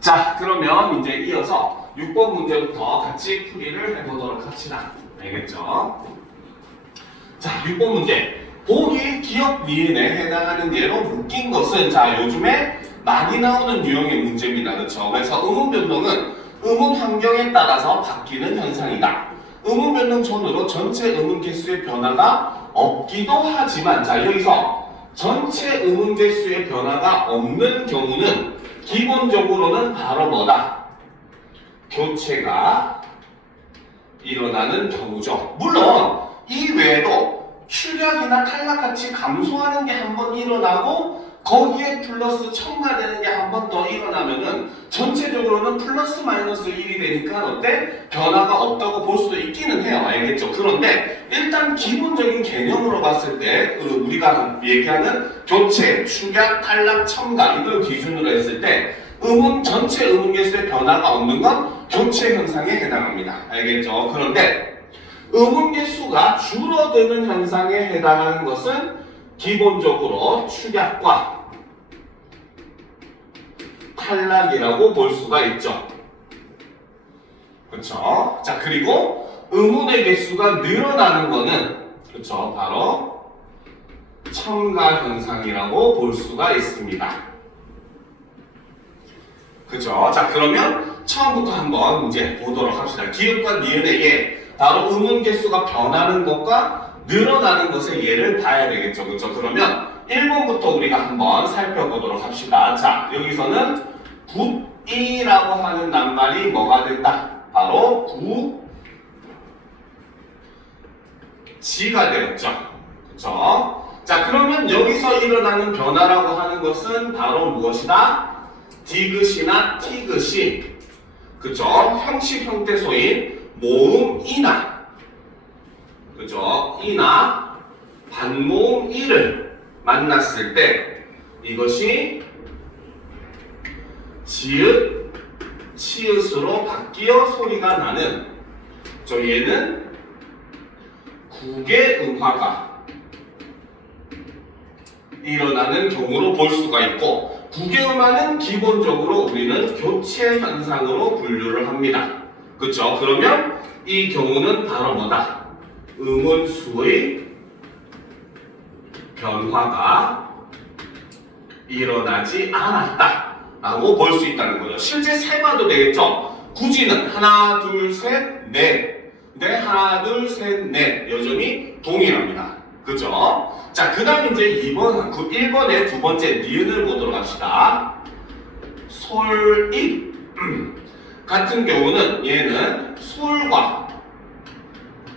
자, 그러면 이제 이어서 6번 문제부터 같이 풀이를 해보도록 합시다. 알겠죠? 자, 6번 문제. 보기 기억 니은에 해당하는 예로 묶인 것은, 자, 요즘에 많이 나오는 유형의 문제입니다. 그렇죠? 그래서 의문 변동은 의문 환경에 따라서 바뀌는 현상이다. 의문 변동 전후로 전체 의문 개수의 변화가 없기도 하지만, 자, 여기서 전체 의문 개수의 변화가 없는 경우는 기본적으로는 바로 뭐다? 교체가 일어나는 경우죠. 물론 이 외에도 출약이나 탈락같이 감소하는 게 한 번 일어나고 거기에 플러스 첨가되는 게 한 번 더 일어나면은 전체적으로는 플러스 마이너스 1이 되니까 어때? 변화가 없다고 볼 수도 있기는 해요. 알겠죠? 그런데 일단 기본적인 개념으로 봤을 때 우리가 얘기하는 교체, 출약, 탈락, 첨가 이걸 기준으로 했을 때 전체 의문 개수의 변화가 없는 건 교체 현상에 해당합니다. 알겠죠? 그런데 의문 개수가 줄어드는 현상에 해당하는 것은 기본적으로 축약과 탈락이라고 볼 수가 있죠. 그렇죠? 자, 그리고 의문의 개수가 늘어나는 거는, 그렇죠, 바로 첨가 현상이라고 볼 수가 있습니다. 그렇죠? 자, 그러면 처음부터 한번 이제 보도록 합시다. 기억과 니은의 예, 바로 의문 개수가 변하는 것과 늘어나는 것의 예를 봐야 되겠죠. 그렇죠? 그러면 1번부터 우리가 한번 살펴보도록 합시다. 자, 여기서는 굿이라고 하는 낱말이 뭐가 된다? 바로 굿지가 되었죠. 그렇죠? 자, 그러면 여기서 일어나는 변화라고 하는 것은 바로 무엇이다? 디귿이나 티귿이, 그죠? 형식 형태소인 모음 이나, 그죠? 이나 반모음 이를 만났을 때 이것이 지읒, 치읓으로 바뀌어 소리가 나는, 얘는 국의 음화가 일어나는 경우로 볼 수가 있고, 국의 음화는 기본적으로 우리는 교체 현상으로 분류를 합니다. 그렇죠? 그러면 이 경우는 바로 뭐다? 음운수의 변화가 일어나지 않았다 라고 볼 수 있다는 거죠. 실제 세봐도 되겠죠? 굳이는 하나, 둘, 셋, 넷. 네, 하나, 둘, 셋, 넷. 여전히 동일합니다. 그죠? 자, 그 다음 이제 1번의 두 번째 니은을 보도록 합시다. 솔, 잇 같은 경우는 얘는 솔과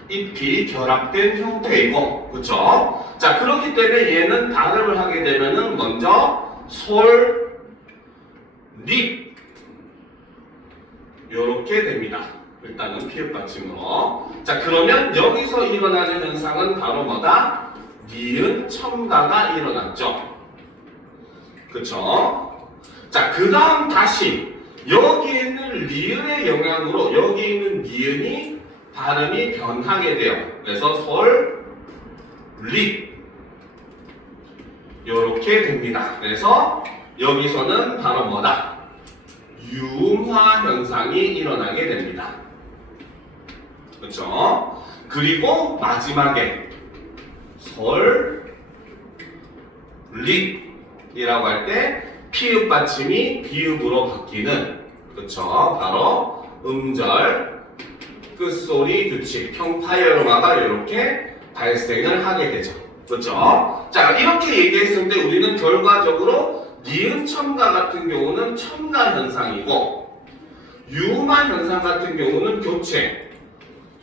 잇이 결합된 형태이고, 그쵸? 자, 그렇기 때문에 얘는 발음을 하게 되면은 먼저 솔, 릿 요렇게 됩니다. 일단은 피읍 받침으로. 자, 그러면 여기서 일어나는 현상은 바로 뭐다? 니은 첨가가 일어났죠. 그쵸? 자, 그 다음 다시 여기 있는 리을의 영향으로 여기 있는 니은이 발음이 변하게 돼요. 그래서 솔, 릿 요렇게 됩니다. 그래서 여기서는 바로 뭐다? 유음화 현상이 일어나게 됩니다. 그렇죠? 그리고 마지막에 솔, 릿이라고 할 때 피읍 받침이 비읍으로 바뀌는, 그렇죠? 바로 음절, 끝소리 규칙, 평파열음화가 이렇게 발생을 하게 되죠. 그렇죠? 자, 이렇게 얘기했을 때 우리는 결과적으로 니은 첨가 같은 경우는 첨가 현상이고 유음화 현상 같은 경우는 교체,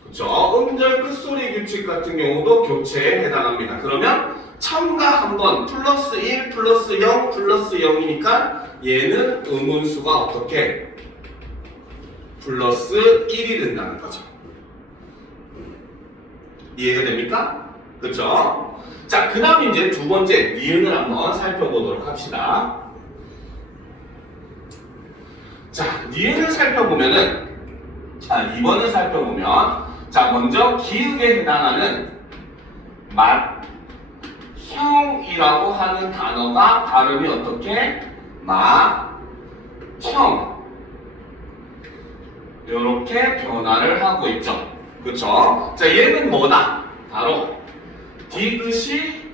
그렇죠? 음절 끝소리 규칙 같은 경우도 교체에 해당합니다. 그러면 첨가 한번 플러스 1 플러스 0 플러스 0이니까 얘는 음운수가 어떻게? 플러스 1이 된다는 거죠. 이해가 됩니까? 그렇죠? 자, 그 다음 이제 두 번째 니은을 한번 살펴보도록 합시다. 자, 니은을 살펴보면은, 자, 2번을 살펴보면, 자, 먼저 기역에 해당하는 형이라고 하는 단어가 발음이 어떻게? 형 이렇게 변화를 하고 있죠. 그쵸? 자, 얘는 뭐다? 바로 디귿이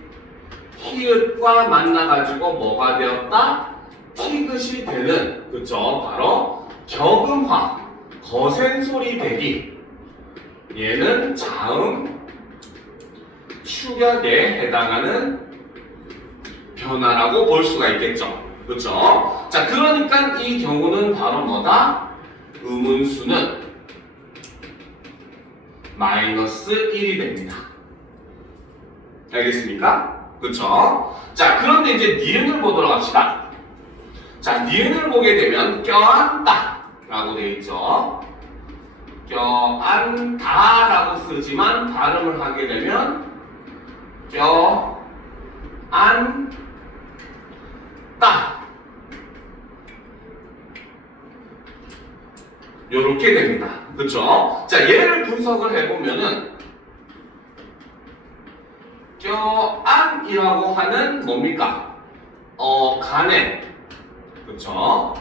히읗과 만나가지고 뭐가 되었다? 티귿이 되는, 그쵸? 바로 격음화, 거센 소리 대기. 얘는 자음, 축약에 해당하는 변화라고 볼 수가 있겠죠. 그쵸? 자, 그러니까 이 경우는 바로 뭐다? 음운수는 마이너스 1이 됩니다. 알겠습니까? 그쵸? 자, 그런데 이제 니은을 보도록 합시다. 자, 니은을 보게 되면 껴안다 라고 되어 있죠. 껴안다 라고 쓰지만 발음을 하게 되면 껴안다 요렇게 됩니다. 그쵸? 자, 얘를 분석을 해보면은 껴안이라고 하는 뭡니까? 간에, 그쵸?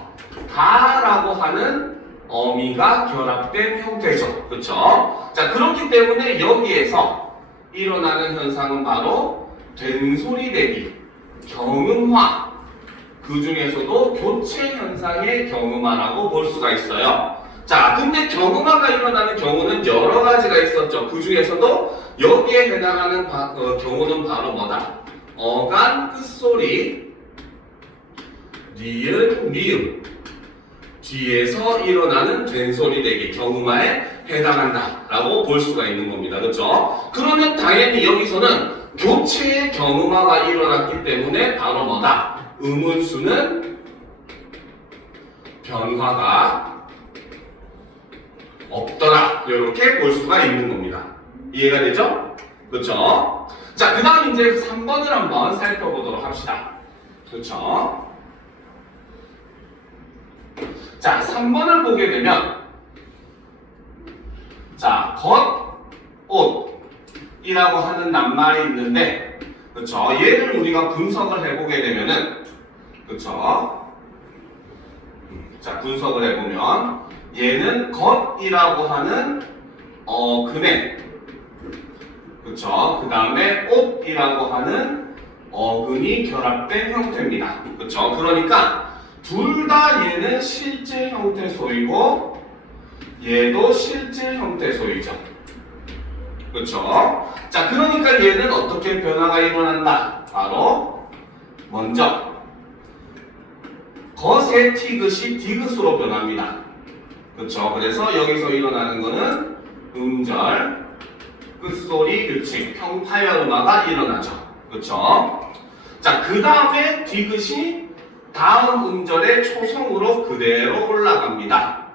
다라고 하는 어미가 결합된 형태죠. 그쵸? 자, 그렇기 때문에 여기에서 일어나는 현상은 바로 된소리 대기, 경음화, 그 중에서도 교체 현상의 경음화라고 볼 수가 있어요. 자, 근데 경음화가 일어나는 경우는 여러 가지가 있었죠. 그 중에서도 여기에 해당하는 경우는 바로 뭐다? 어간 끝소리, 니은, 미음 뒤에서 일어나는 된소리 대기, 경음화에 해당한다 라고 볼 수가 있는 겁니다. 그렇죠? 그러면 당연히 여기서는 교체의 경음화가 일어났기 때문에 바로 뭐다? 음운수는 변화가 없더라, 이렇게 볼 수가 있는 겁니다. 이해가 되죠? 그렇죠? 자, 그 다음 이제 3번을 한번 살펴보도록 합시다. 그렇죠? 자, 3번을 보게 되면 자, 겉옷이라고 하는 낱말이 있는데, 그렇죠? 얘를 우리가 분석을 해보게 되면은, 그렇죠? 자, 분석을 해보면 얘는 겉이라고 하는 근에, 그렇죠? 그 다음에 옷이라고 하는 어근이 결합된 형태입니다. 그렇죠? 그러니까 둘 다 얘는 실질 형태 소이고 얘도 실질 형태 소이죠. 그렇죠? 자, 그러니까 얘는 어떻게 변화가 일어난다? 바로 먼저 겉의 티귿이 디귿으로 변합니다. 그렇죠? 그래서 여기서 일어나는 거는 음절, 끝소리 규칙, 평파열음화가 일어나죠. 그렇죠? 자, 그 다음에 디귿이 다음 음절의 초성으로 그대로 올라갑니다.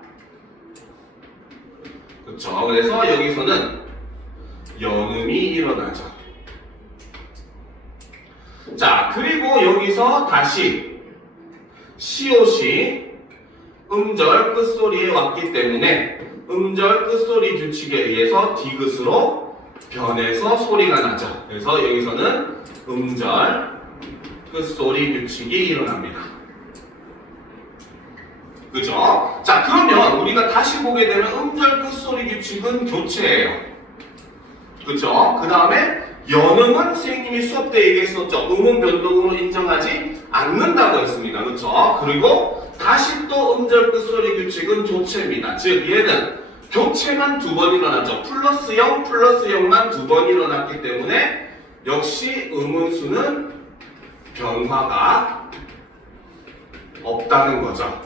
그렇죠? 그래서 여기서는 연음이 일어나죠. 자, 그리고 여기서 다시 시옷이 음절 끝소리에 왔기 때문에 음절 끝소리 규칙에 의해서 디귿으로 변해서 소리가 나죠. 그래서 여기서는 음절 끝소리 규칙이 일어납니다. 그죠? 자, 그러면 우리가 다시 보게 되면 음절 끝소리 규칙은 교체예요. 그죠? 그 다음에 연음은 선생님이 수업 때 얘기했었죠. 음은 변동으로 인정하지 않는다고 했습니다. 그죠? 그리고 다시 또 음절 끝소리 규칙은 교체입니다. 즉 얘는 교체만 2번 일어났죠. 플러스 0, 플러스 0만 2번 일어났기 때문에 역시 음운수는 변화가 없다는 거죠.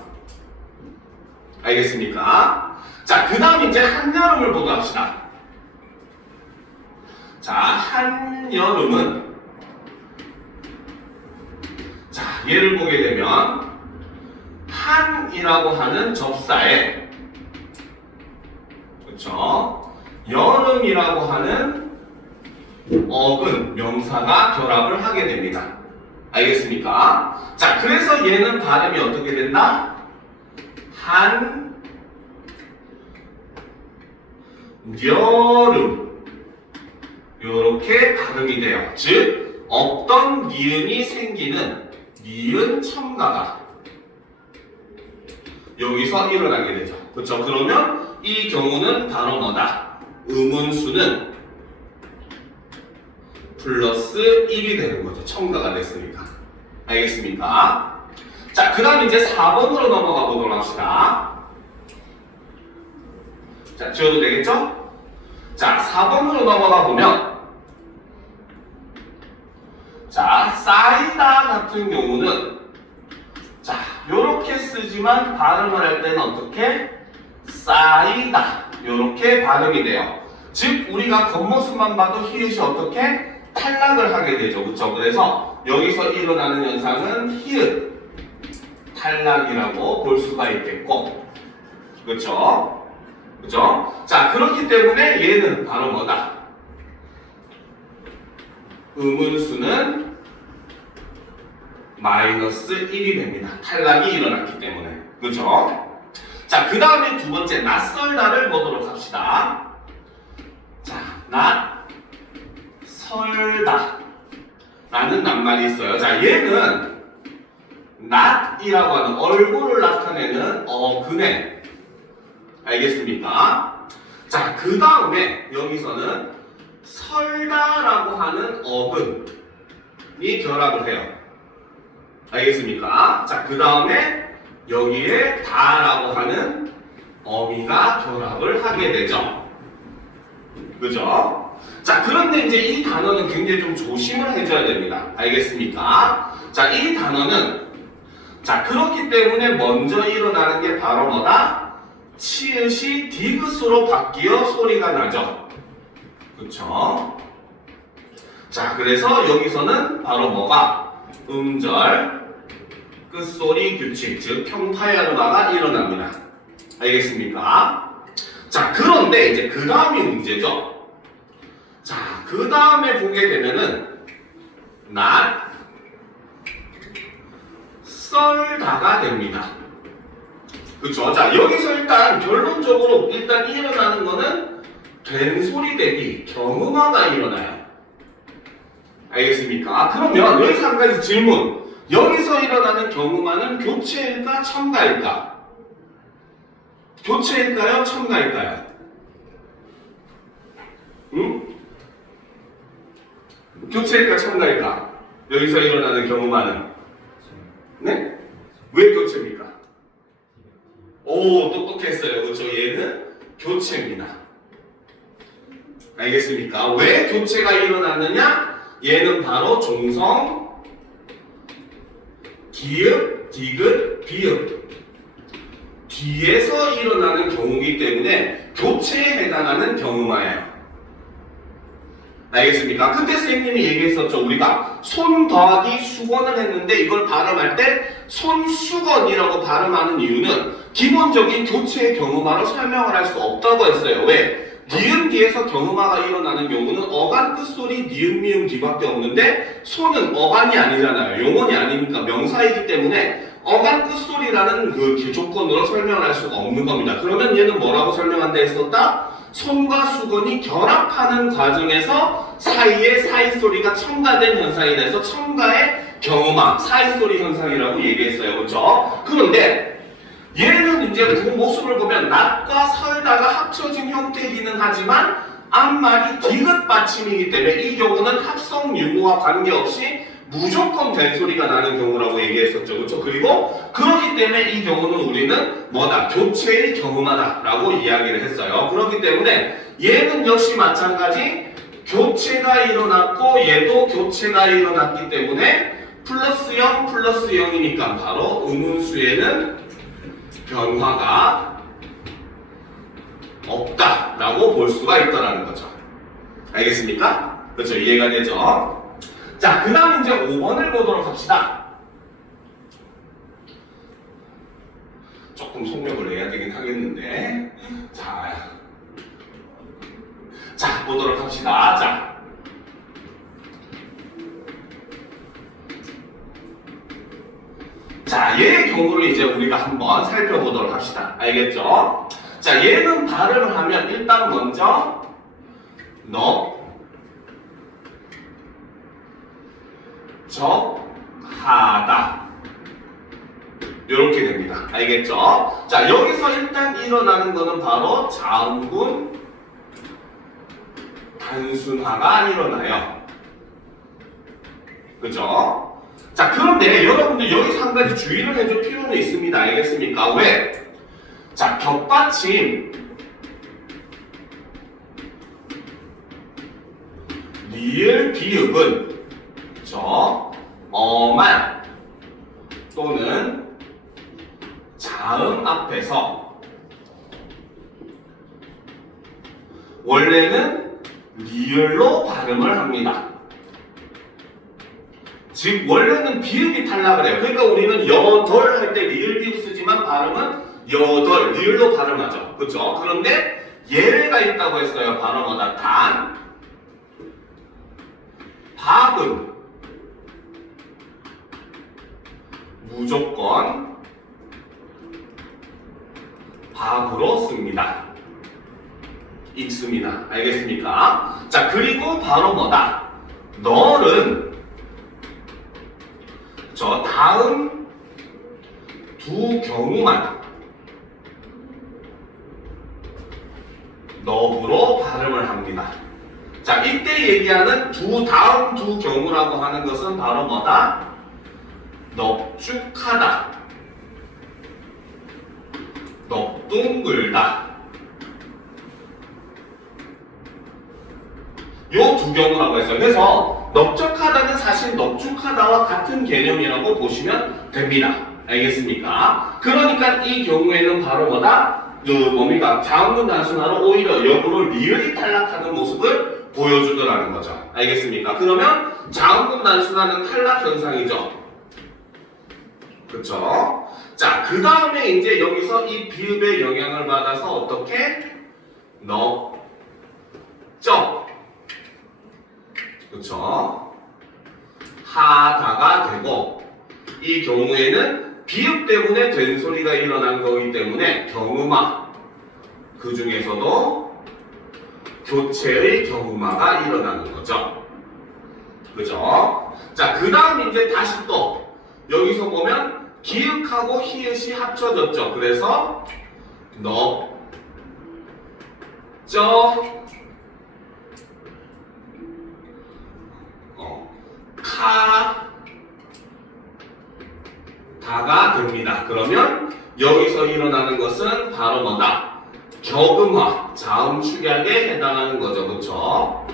알겠습니까? 자, 그 다음 이제 한여름을 보도록 합시다. 자, 한여름은 자, 얘를 보게 되면 한이라고 하는 접사에, 그렇죠? 여름이라고 하는 어근, 명사가 결합을 하게 됩니다. 알겠습니까? 자, 그래서 얘는 발음이 어떻게 된다? 한 여름, 이렇게 발음이 돼요. 즉 없던 니은이 생기는 니은 첨가가 여기서 일어나게 되죠. 그렇죠? 그러면 이 경우는 바로 뭐다? 의문수는 플러스 1이 되는 거죠. 첨가가 됐으니까. 알겠습니까? 자, 그 다음 이제 4번으로 넘어가 보도록 합시다. 자, 지워도 되겠죠? 자, 4번으로 넘어가 보면 자, 쌓이다 같은 경우는 자, 요렇게 쓰지만 발음을 할 때는 어떻게? 쌓이다. 요렇게 발음이 돼요. 즉, 우리가 겉모습만 봐도 히읗이 어떻게? 탈락을 하게 되죠. 그쵸? 그래서 여기서 일어나는 현상은 히읗 탈락이라고 볼 수가 있겠고. 그쵸? 그죠? 자, 그렇기 때문에 얘는 바로 뭐다? 의문수는 마이너스 1이 됩니다. 탈락이 일어났기 때문에. 그죠? 자, 그 다음에 두 번째, 낯설다를 보도록 합시다. 자, 낯설다 라는 낱말이 있어요. 자, 얘는 낯이라고 하는 얼굴을 나타내는 어근에 알겠습니까? 자, 그 다음에 여기서는 설다라고 하는 어근이 결합을 해요. 알겠습니까? 자, 그 다음에 여기에 다라고 하는 어미가 결합을 하게 되죠. 그죠? 자, 그런데 이제 이 단어는 굉장히 좀 조심을 해줘야 됩니다. 알겠습니까? 자, 이 단어는 자, 그렇기 때문에 먼저 일어나는 게 바로 뭐다? 치읓이 디귿으로 바뀌어 소리가 나죠. 그쵸? 자, 그래서 여기서는 바로 뭐가? 음절, 끝소리 규칙, 즉 평파열음화가 일어납니다. 알겠습니까? 자, 그런데 이제 그 다음이 문제죠. 자, 그 다음에 보게 되면은 썰다가 됩니다. 그쵸? 자, 여기서 일단 결론적으로 일단 일어나는 거는 된소리 대비 경음화가 일어나요. 알겠습니까? 그러면 여기서 한 가지 질문. 여기서 일어나는 경음화는 교체일까 첨가일까? 교체일까요? 첨가일까요? 응? 교체일까 첨가일까? 여기서 일어나는 경음화는? 네? 왜 교체입니까? 오, 똑똑했어요. 그렇죠? 얘는 교체입니다. 알겠습니까? 왜 교체가 일어났느냐? 얘는 바로 종성, 기읍, 디귿, 비읍 뒤에서 일어나는 경우이기 때문에 교체에 해당하는 경음화예요. 알겠습니까? 그때 선생님이 얘기했었죠. 우리가 손 더하기 수건을 했는데 이걸 발음할 때 손수건이라고 발음하는 이유는 기본적인 교체의 경음화로 설명을 할 수 없다고 했어요. 왜? 니은 뒤에서 경음화가 일어나는 경우는 어간 끝소리 니은 미음 뒤밖에 없는데 손은 어간이 아니잖아요. 용언이 아니니까 명사이기 때문에 어간 끝소리라는 그 조건으로 설명을 할 수가 없는 겁니다. 그러면 얘는 뭐라고 설명한다 했었다? 손과 수건이 결합하는 과정에서 사이에 사이소리가 첨가된 현상이 돼서 첨가의 경음화, 사이소리 현상이라고 얘기했어요. 그렇죠? 그런데 얘는 이제 그 모습을 보면 낫과 설다가 합쳐진 형태이기는 하지만 앞말이 디귿 받침이기 때문에 이 경우는 합성 유무와 관계없이 무조건 된소리가 나는 경우라고 얘기했었죠. 그렇죠? 그리고 그렇기 때문에 이 경우는 우리는 뭐다? 교체의 경음하다 라고 이야기를 했어요. 그렇기 때문에 얘는 역시 마찬가지 교체가 일어났고 얘도 교체가 일어났기 때문에 플러스 0 플러스 0이니까 바로 의문수에는 변화가 없다라고 볼 수가 있다라는 거죠. 알겠습니까? 그렇죠? 이해가 되죠? 자, 그 다음 이제 5번을 보도록 합시다. 조금 속력을 내야 되긴 하겠는데. 자, 보도록 합시다. 자, 얘의 경우를 이제 우리가 한번 살펴보도록 합시다. 알겠죠? 자, 얘는 발음을 하면 일단 먼저 하다 이렇게 됩니다. 알겠죠? 자, 여기서 일단 일어나는 거는 바로 자음군 단순화가 일어나요. 그죠? 자, 그런데 여러분들 여기서 한 가지 주의를 해줄 필요는 있습니다. 알겠습니까? 왜? 자, 겹받침 리을 비읍은 어만 또는 자음 앞에서 원래는 리을로 발음을 합니다. 즉 원래는 비읍이 탈락을 해요. 그러니까 우리는 여덜 할 때 리을 비읍 쓰지만 발음은 여덜 리을로 발음하죠. 그렇죠? 그런데 예외가 있다고 했어요. 발음마다 단 박은 무조건 박으로 씁니다. 읽습니다. 알겠습니까? 자, 그리고 바로 뭐다? 널은 저 다음 두 경우만 넙으로 발음을 합니다. 자, 이때 얘기하는 다음 두 경우라고 하는 것은 바로 뭐다? 넙죽하다, 넙둥글다. 요 두 경우라고 했어요. 그래서 넓적하다는 사실 넙죽하다와 같은 개념이라고 보시면 됩니다. 알겠습니까? 그러니까 이 경우에는 바로 뭐다? 뭡니까? 자음군 단순화로 오히려 역으로 리을이 탈락하는 모습을 보여주더라는 거죠. 알겠습니까? 그러면 자음군 단순화는 탈락 현상이죠. 그쵸? 자, 그 다음에 이제 여기서 이 비읍의 영향을 받아서 어떻게? 넙적. 그쵸? 하다가 되고, 이 경우에는 비읍 때문에 된소리가 일어난 거기 때문에 경음화, 그 중에서도 교체의 경음화가 일어나는 거죠. 그죠? 자, 그 다음 이제 다시 또 여기서 보면 기읍하고 히읗이 합쳐졌죠. 그래서 다가 됩니다. 그러면 여기서 일어나는 것은 바로 뭐다? 격음화, 자음 축약에 해당하는 거죠. 그렇죠?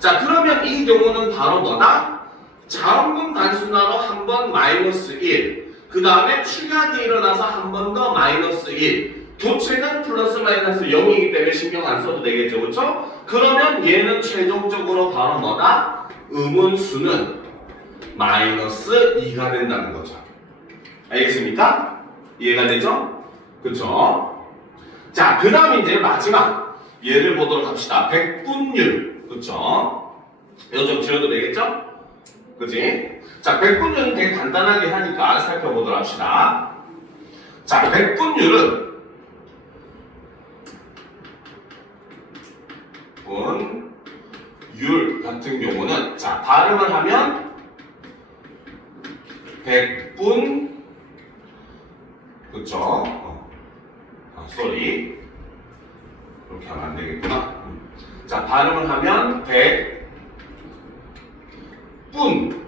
자, 그러면 이 경우는 바로 뭐다? 자음군 단순화로 한 번 마이너스 1, 그 다음에 축약이 일어나서 한 번 더 마이너스 1, 교체는 플러스 마이너스 0이기 때문에 신경 안 써도 되겠죠. 그렇죠? 그러면 얘는 최종적으로 바로 뭐다? 음운수는 마이너스 2가 된다는 거죠. 알겠습니까? 이해가 되죠? 그쵸? 자, 그 다음 이제 마지막 예를 보도록 합시다. 백분율. 그쵸? 이거 좀 지어도 되겠죠? 그치? 자, 백분율은 되게 간단하게 하니까 살펴보도록 합시다. 자, 백분율은 율 같은 경우는 자, 발음을 하면 백분, 그쵸? 쏘리. 그렇게 하면 안 되겠구나. 자, 발음을 하면 백분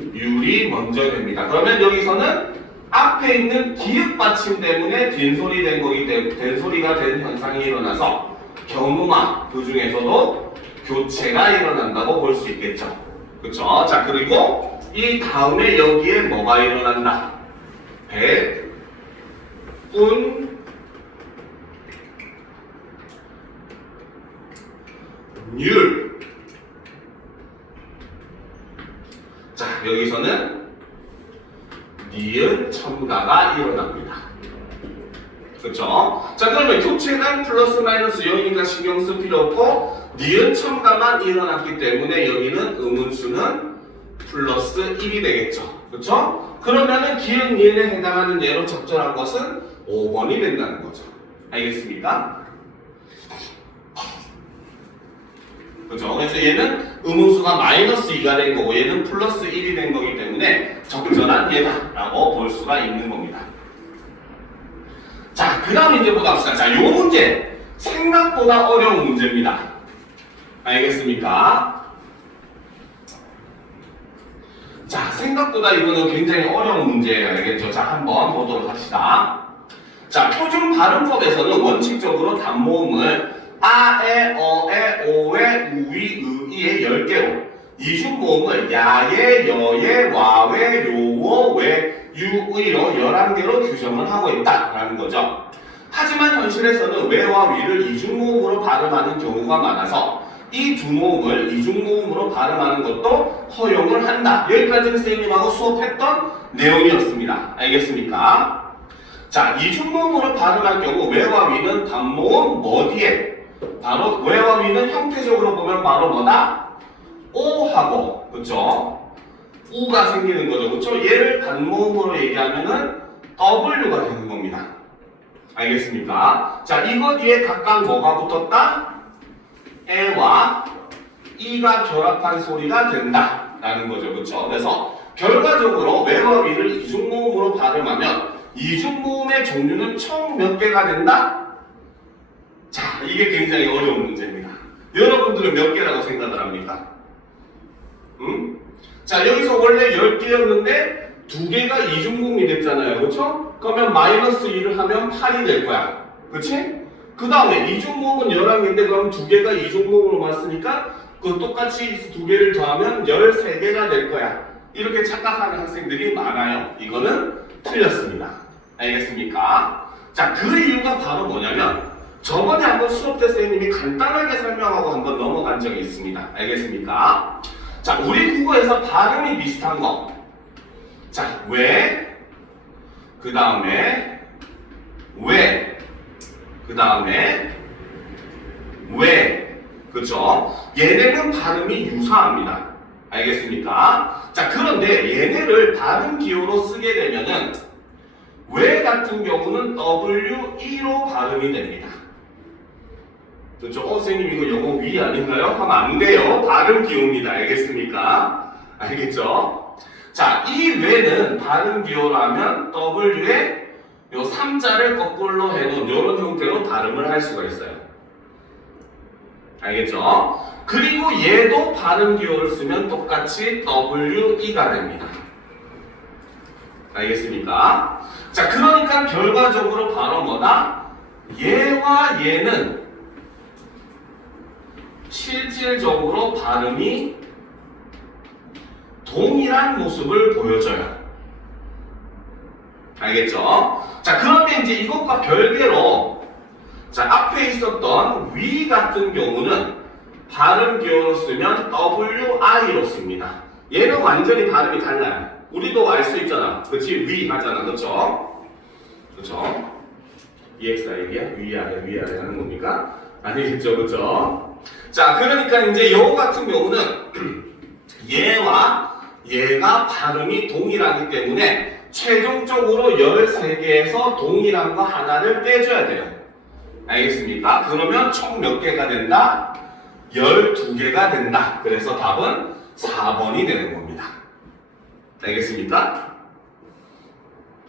율이 먼저 됩니다. 그러면 여기서는 앞에 있는 기읍 받침 때문에 된소리 된 거기 때문에 된소리가 된 현상이 일어나서 경음화, 그 중에서도 교체가 일어난다고 볼 수 있겠죠. 그쵸? 자, 그리고 이 다음에 여기에 뭐가 일어난다? 백분 율. 자, 여기서는 니은 첨가가 일어납니다. 그쵸? 자, 그러면 교체는 플러스 마이너스 0이니까 신경 쓸 필요 없고 니은 첨가만 일어났기 때문에 여기는 음운수는 플러스 1이 되겠죠. 그쵸? 그러면은 기역 니은에 해당하는 예로 적절한 것은 5번이 된다는 거죠. 알겠습니까? 그죠? 그래서 얘는 음음수가 마이너스 2가 된 거고 얘는 플러스 1이 된 거기 때문에 적절한 예다라고 볼 수가 있는 겁니다. 자, 그 다음 이제 보갑시다. 자, 요 문제 생각보다 어려운 문제입니다. 알겠습니까? 자, 생각보다 이거는 굉장히 어려운 문제예요. 알겠죠? 자, 한번 보도록 합시다. 자, 표준 발음법에서는 원칙적으로 단모음을 아에, 어에, 오에, 우이, 의이의 10개로 이중모음을 야에, 여에, 와에, 요어, 왜, 유의로 11개로 규정을 하고 있다라는 거죠. 하지만 현실에서는 왜와 위를 이중모음으로 발음하는 경우가 많아서 이 두 모음을 이중모음으로 발음하는 것도 허용을 한다. 여기까지는 선생님하고 수업했던 내용이었습니다. 알겠습니까? 자, 이중모음으로 발음할 경우 왜와 위는 단모음 뭐디에 바로 왜와 위는 형태적으로 보면 바로 뭐다? 오하고 그쵸? 우가 생기는 거죠. 그쵸? 얘를 단모음으로 얘기하면은 W가 되는 겁니다. 알겠습니까? 자, 이거 뒤에 각각 뭐가 붙었다? 에와 이가 결합한 소리가 된다 라는 거죠. 그쵸? 그래서 결과적으로 왜와 위를 이중모음으로 발음하면 이중모음의 종류는 총 몇 개가 된다? 자, 이게 굉장히 어려운 문제입니다. 여러분들은 몇 개라고 생각을 합니까? 자, 여기서 원래 10개였는데 2개가 이중모음이 됐잖아요. 그쵸? 그러면 마이너스 2를 하면 8이 될 거야. 그치? 그 다음에 이중모음은 11개인데 그럼 2개가 이중모음으로 왔으니까 그 똑같이 2개를 더하면 13개가 될 거야. 이렇게 착각하는 학생들이 많아요. 이거는 틀렸습니다. 알겠습니까? 자, 그 이유가 바로 뭐냐면 저번에 한번 수업 때 선생님이 간단하게 설명하고 한번 넘어간 적이 있습니다. 알겠습니까? 자, 우리 국어에서 발음이 비슷한 거. 자, 왜, 그 다음에 왜, 그 다음에 왜, 그쵸? 얘네는 발음이 유사합니다. 알겠습니까? 자, 그런데 얘네를 발음 기호로 쓰게 되면은 왜 같은 경우는 WE로 발음이 됩니다. 그렇죠? 선생님 이거 영어 위 아닌가요? 하면 안 돼요. 발음 기호입니다. 알겠습니까? 알겠죠? 자, 이 외는 발음 기호라면 W에 요 3자를 거꾸로 해놓은 이런 형태로 발음을 할 수가 있어요. 알겠죠? 그리고 얘도 발음 기호를 쓰면 똑같이 WE가 됩니다. 알겠습니까? 자, 그러니까 결과적으로 바로 뭐다? 얘와 얘는 실질적으로 발음이 동일한 모습을 보여줘요. 알겠죠? 자, 그런데 이제 이것과 별개로 자, 앞에 있었던 위 같은 경우는 발음 기호로 쓰면 WI로 씁니다. 얘는 완전히 발음이 달라요. 우리도 알 수 있잖아. 그치? 위 하잖아. 그쵸? 그쵸? EXI 얘기야? 위아래, 위아래 하는 겁니까? 아니겠죠? 그쵸? 자, 그러니까 이제 요 같은 경우는 얘와 얘가 발음이 동일하기 때문에 최종적으로 13개에서 동일한 거 하나를 떼줘야 돼요. 알겠습니까? 그러면 총 몇 개가 된다? 12개가 된다. 그래서 답은 4번이 되는 겁니다. 알겠습니까?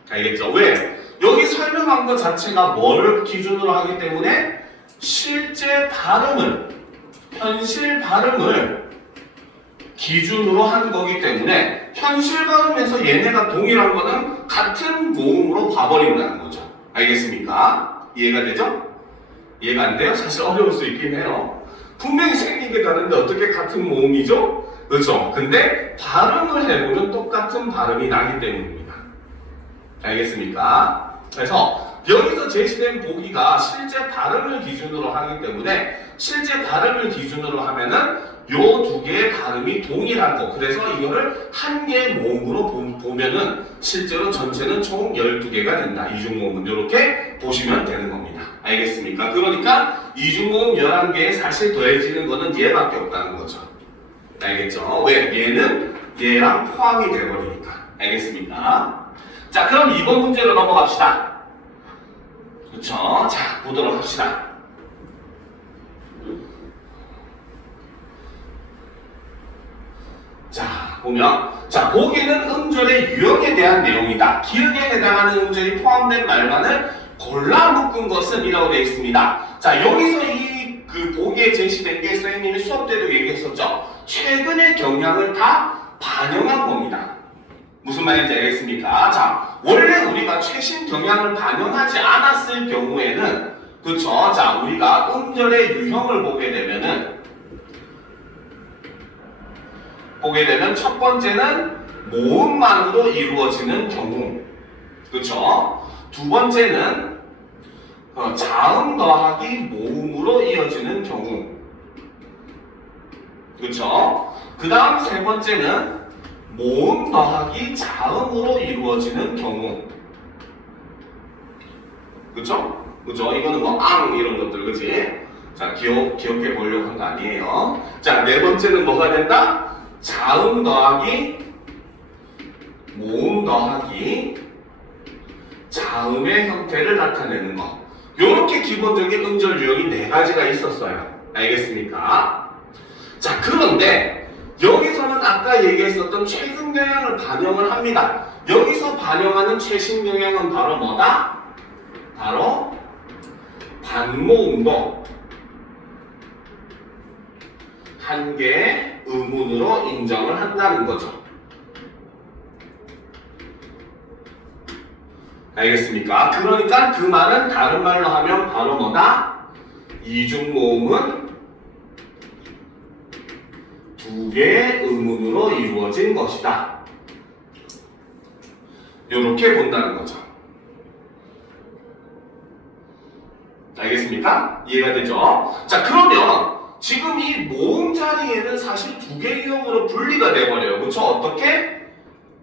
알겠죠? 왜? 여기 설명한 것 자체가 뭘 기준으로 하기 때문에 실제 발음을, 현실 발음을 기준으로 한 거기 때문에 현실 발음에서 얘네가 동일한 거는 같은 모음으로 봐버린다는 거죠. 알겠습니까? 이해가 되죠? 이해가 안 돼요? 사실 어려울 수 있긴 해요. 분명히 생긴 게 다른데 어떻게 같은 모음이죠? 그렇죠? 근데 발음을 해보면 똑같은 발음이 나기 때문입니다. 알겠습니까? 그래서 여기서 제시된 보기가 실제 발음을 기준으로 하기 때문에 실제 발음을 기준으로 하면은 요 두 개의 발음이 동일한 거. 그래서 이거를 한 개의 모음으로 보면은 실제로 전체는 총 12개가 된다. 이중모음은 이렇게 보시면 되는 겁니다. 알겠습니까? 그러니까 이중모음 11개에 사실 더해지는 거는 얘밖에 없다는 거죠. 알겠죠? 왜? 얘는 얘랑 포함이 돼버리니까. 알겠습니까? 자, 그럼 이번 문제로 넘어갑시다. 그쵸? 자, 보도록 합시다. 자, 보면, 자, 보기는 음절의 유형에 대한 내용이다. 기억에 해당하는 음절이 포함된 말만을 골라 묶은 것은 이라고 되어 있습니다. 자, 여기서 그 보기에 제시된 게 선생님이 수업 때도 얘기했었죠. 최근의 경향을 다 반영한 겁니다. 무슨 말인지 알겠습니까? 자, 원래 우리가 최신 경향을 반영하지 않았을 경우에는, 그쵸? 자, 우리가 음절의 유형을 보게 되면 첫 번째는 모음만으로 이루어지는 경우, 그쵸? 두 번째는 자음 더하기 모음으로 이어지는 경우, 그쵸? 그 다음 세 번째는 모음 더하기 자음으로 이루어지는 경우, 그쵸? 그죠? 이거는 뭐 앙 이런 것들, 그치? 자, 기억해 보려고 한 거 아니에요. 자, 네 번째는 뭐가 된다? 자음 더하기 모음 더하기 자음의 형태를 나타내는 거. 요렇게 기본적인 음절 유형이 네 가지가 있었어요. 알겠습니까? 자, 그런데 여기서는 아까 얘기했었던 최근 경향을 반영을 합니다. 여기서 반영하는 최신 경향은 바로 뭐다? 바로 반모음도 한 개의 의문으로 인정을 한다는 거죠. 알겠습니까? 그러니까 그 말은 다른 말로 하면 바로 뭐다? 이중모음은 두 개의 의문으로 이루어진 것이다. 이렇게 본다는 거죠. 알겠습니까? 이해가 되죠? 자, 그러면 지금 이 모음 자리에는 사실 두 개의 유형으로 분리가 돼버려요. 그쵸? 어떻게?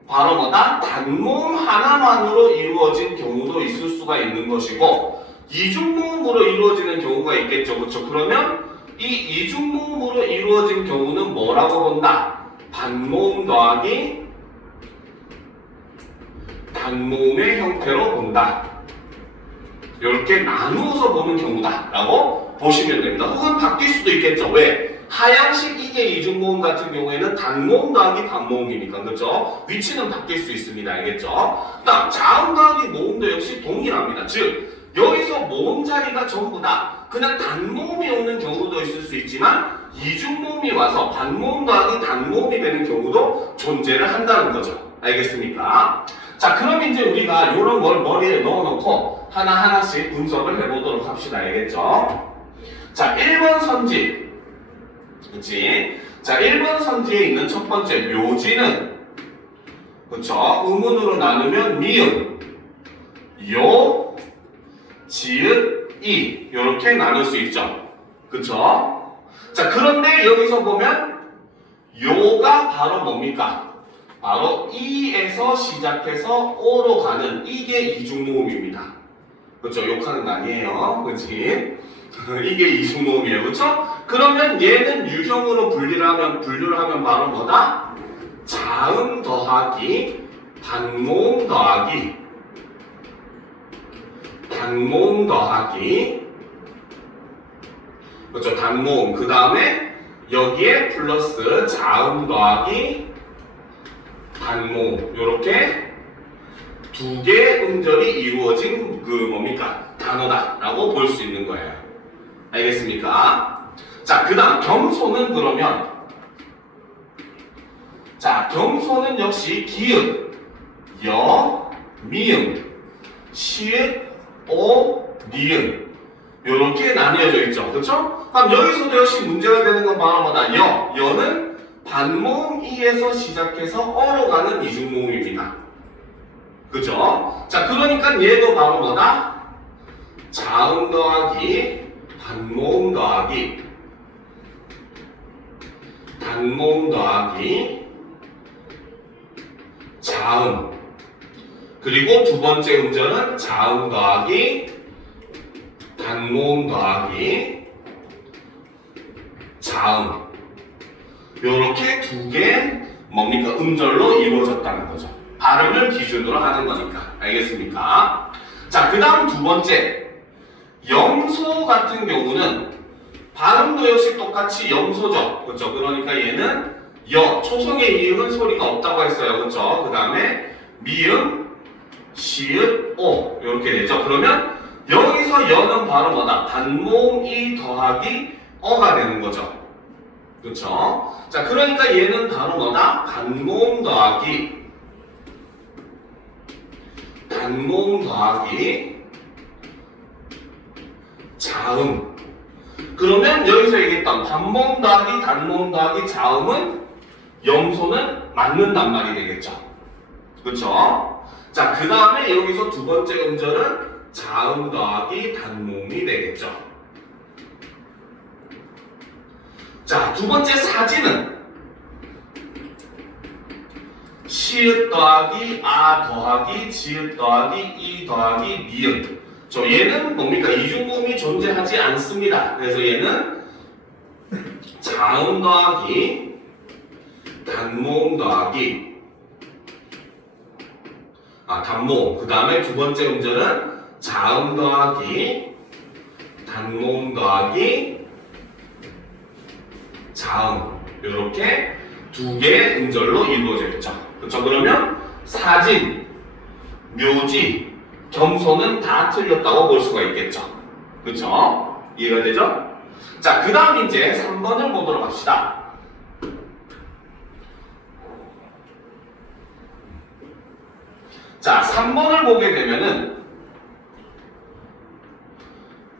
바로 뭐다? 단모음 하나만으로 이루어진 경우도 있을 수가 있는 것이고, 이중모음으로 이루어지는 경우가 있겠죠. 그쵸? 그러면 이 이중모음으로 이루어진 경우는 뭐라고 본다? 반모음 더하기 단모음의 형태로 본다. 이렇게 나누어서 보는 경우다 라고 보시면 됩니다. 혹은 바뀔 수도 있겠죠. 왜? 하향식 이계 이중모음 같은 경우에는 단모음 더하기 단모음이니까, 그렇죠? 위치는 바뀔 수 있습니다. 알겠죠? 다음 자음 더하기 모음도 역시 동일합니다. 즉 여기서 모음 자리가 전부 다 그냥 단모음이 오는 경우도 있을 수 있지만 이중모음이 와서 반모음 더하기 단모음이 되는 경우도 존재를 한다는 거죠. 알겠습니까? 자, 그럼 이제 우리가 이런 걸 머리에 넣어놓고 하나하나씩 분석을 해보도록 합시다. 알겠죠? 자, 1번 선지. 그치? 자, 1번 선지에 있는 첫 번째 묘지는, 그쵸? 음운으로 나누면 미음, 요, 지읒, 이 이렇게 나눌 수 있죠. 그쵸? 자, 그런데 여기서 보면 요가 바로 뭡니까? 바로 이에서 시작해서 오로 가는 이게 이중모음입니다. 그쵸? 욕하는 거 아니에요. 그치? 이게 이중모음이에요. 그쵸? 그러면 얘는 유형으로 분류를 하면 바로 뭐다? 자음 더하기 단모음 더하기 단모음 더하기, 그렇죠? 단모음. 그 다음에 여기에 플러스 자음 더하기 단모음. 요렇게 두 개의 음절이 이루어진 그 뭡니까? 단어다라고 볼 수 있는 거예요. 알겠습니까? 자, 그 다음 경소는 그러면, 자, 경소는 역시 기읍, 여, 미음, 시읍, 오, 니은 요렇게 나뉘어져 있죠. 그렇죠? 그럼 여기서도 역시 문제가 되는 건 바로 뭐다? 여는 반모음 이에서 시작해서 어로 가는 이중모음입니다. 그죠? 자, 그러니까 얘도 바로 뭐다? 자음 더하기 단모음 더하기 단모음 더하기 자음, 그리고 두 번째 음절은 자음 더하기 단모음 더하기 자음, 요렇게 두 개 뭡니까? 음절로 이루어졌다는 거죠. 발음을 기준으로 하는 거니까. 알겠습니까? 자, 그 다음 두 번째 염소 같은 경우는 발음도 역시 똑같이 염소죠. 그렇죠? 그러니까 얘는 초성의 이응은 소리가 없다고 했어요. 그렇죠? 그 다음에 미음, 시읒, 오 이렇게 되죠. 그러면 여기서 여는 바로 뭐다? 단모음 이 더하기 어가 되는 거죠. 그렇죠? 자, 그러니까 얘는 바로 뭐다? 단모음 더하기 자음. 그러면 여기서 얘기했던 단모음 더하기 단모음 더하기 자음은 염소는 맞는단 말이 되겠죠. 그렇죠? 자, 그 다음에 여기서 두 번째 음절은 자음 더하기 단모음이 되겠죠. 자, 두 번째 사진은 시읒 더하기 아 더하기 지읒 더하기 이 더하기 미음. 얘는 뭡니까? 이중음이 존재하지 않습니다. 그래서 얘는 자음 더하기 단모음 더하기 단모음. 그 다음에 두 번째 음절은 자음 더하기 단모음 더하기 자음. 이렇게 두 개의 음절로 이루어져 있죠. 그렇죠? 그러면 사진, 묘지, 겸손은 다 틀렸다고 볼 수가 있겠죠. 그렇죠? 이해가 되죠? 자, 그 다음 이제 3번을 보도록 합시다. 자, 3번을 보게 되면은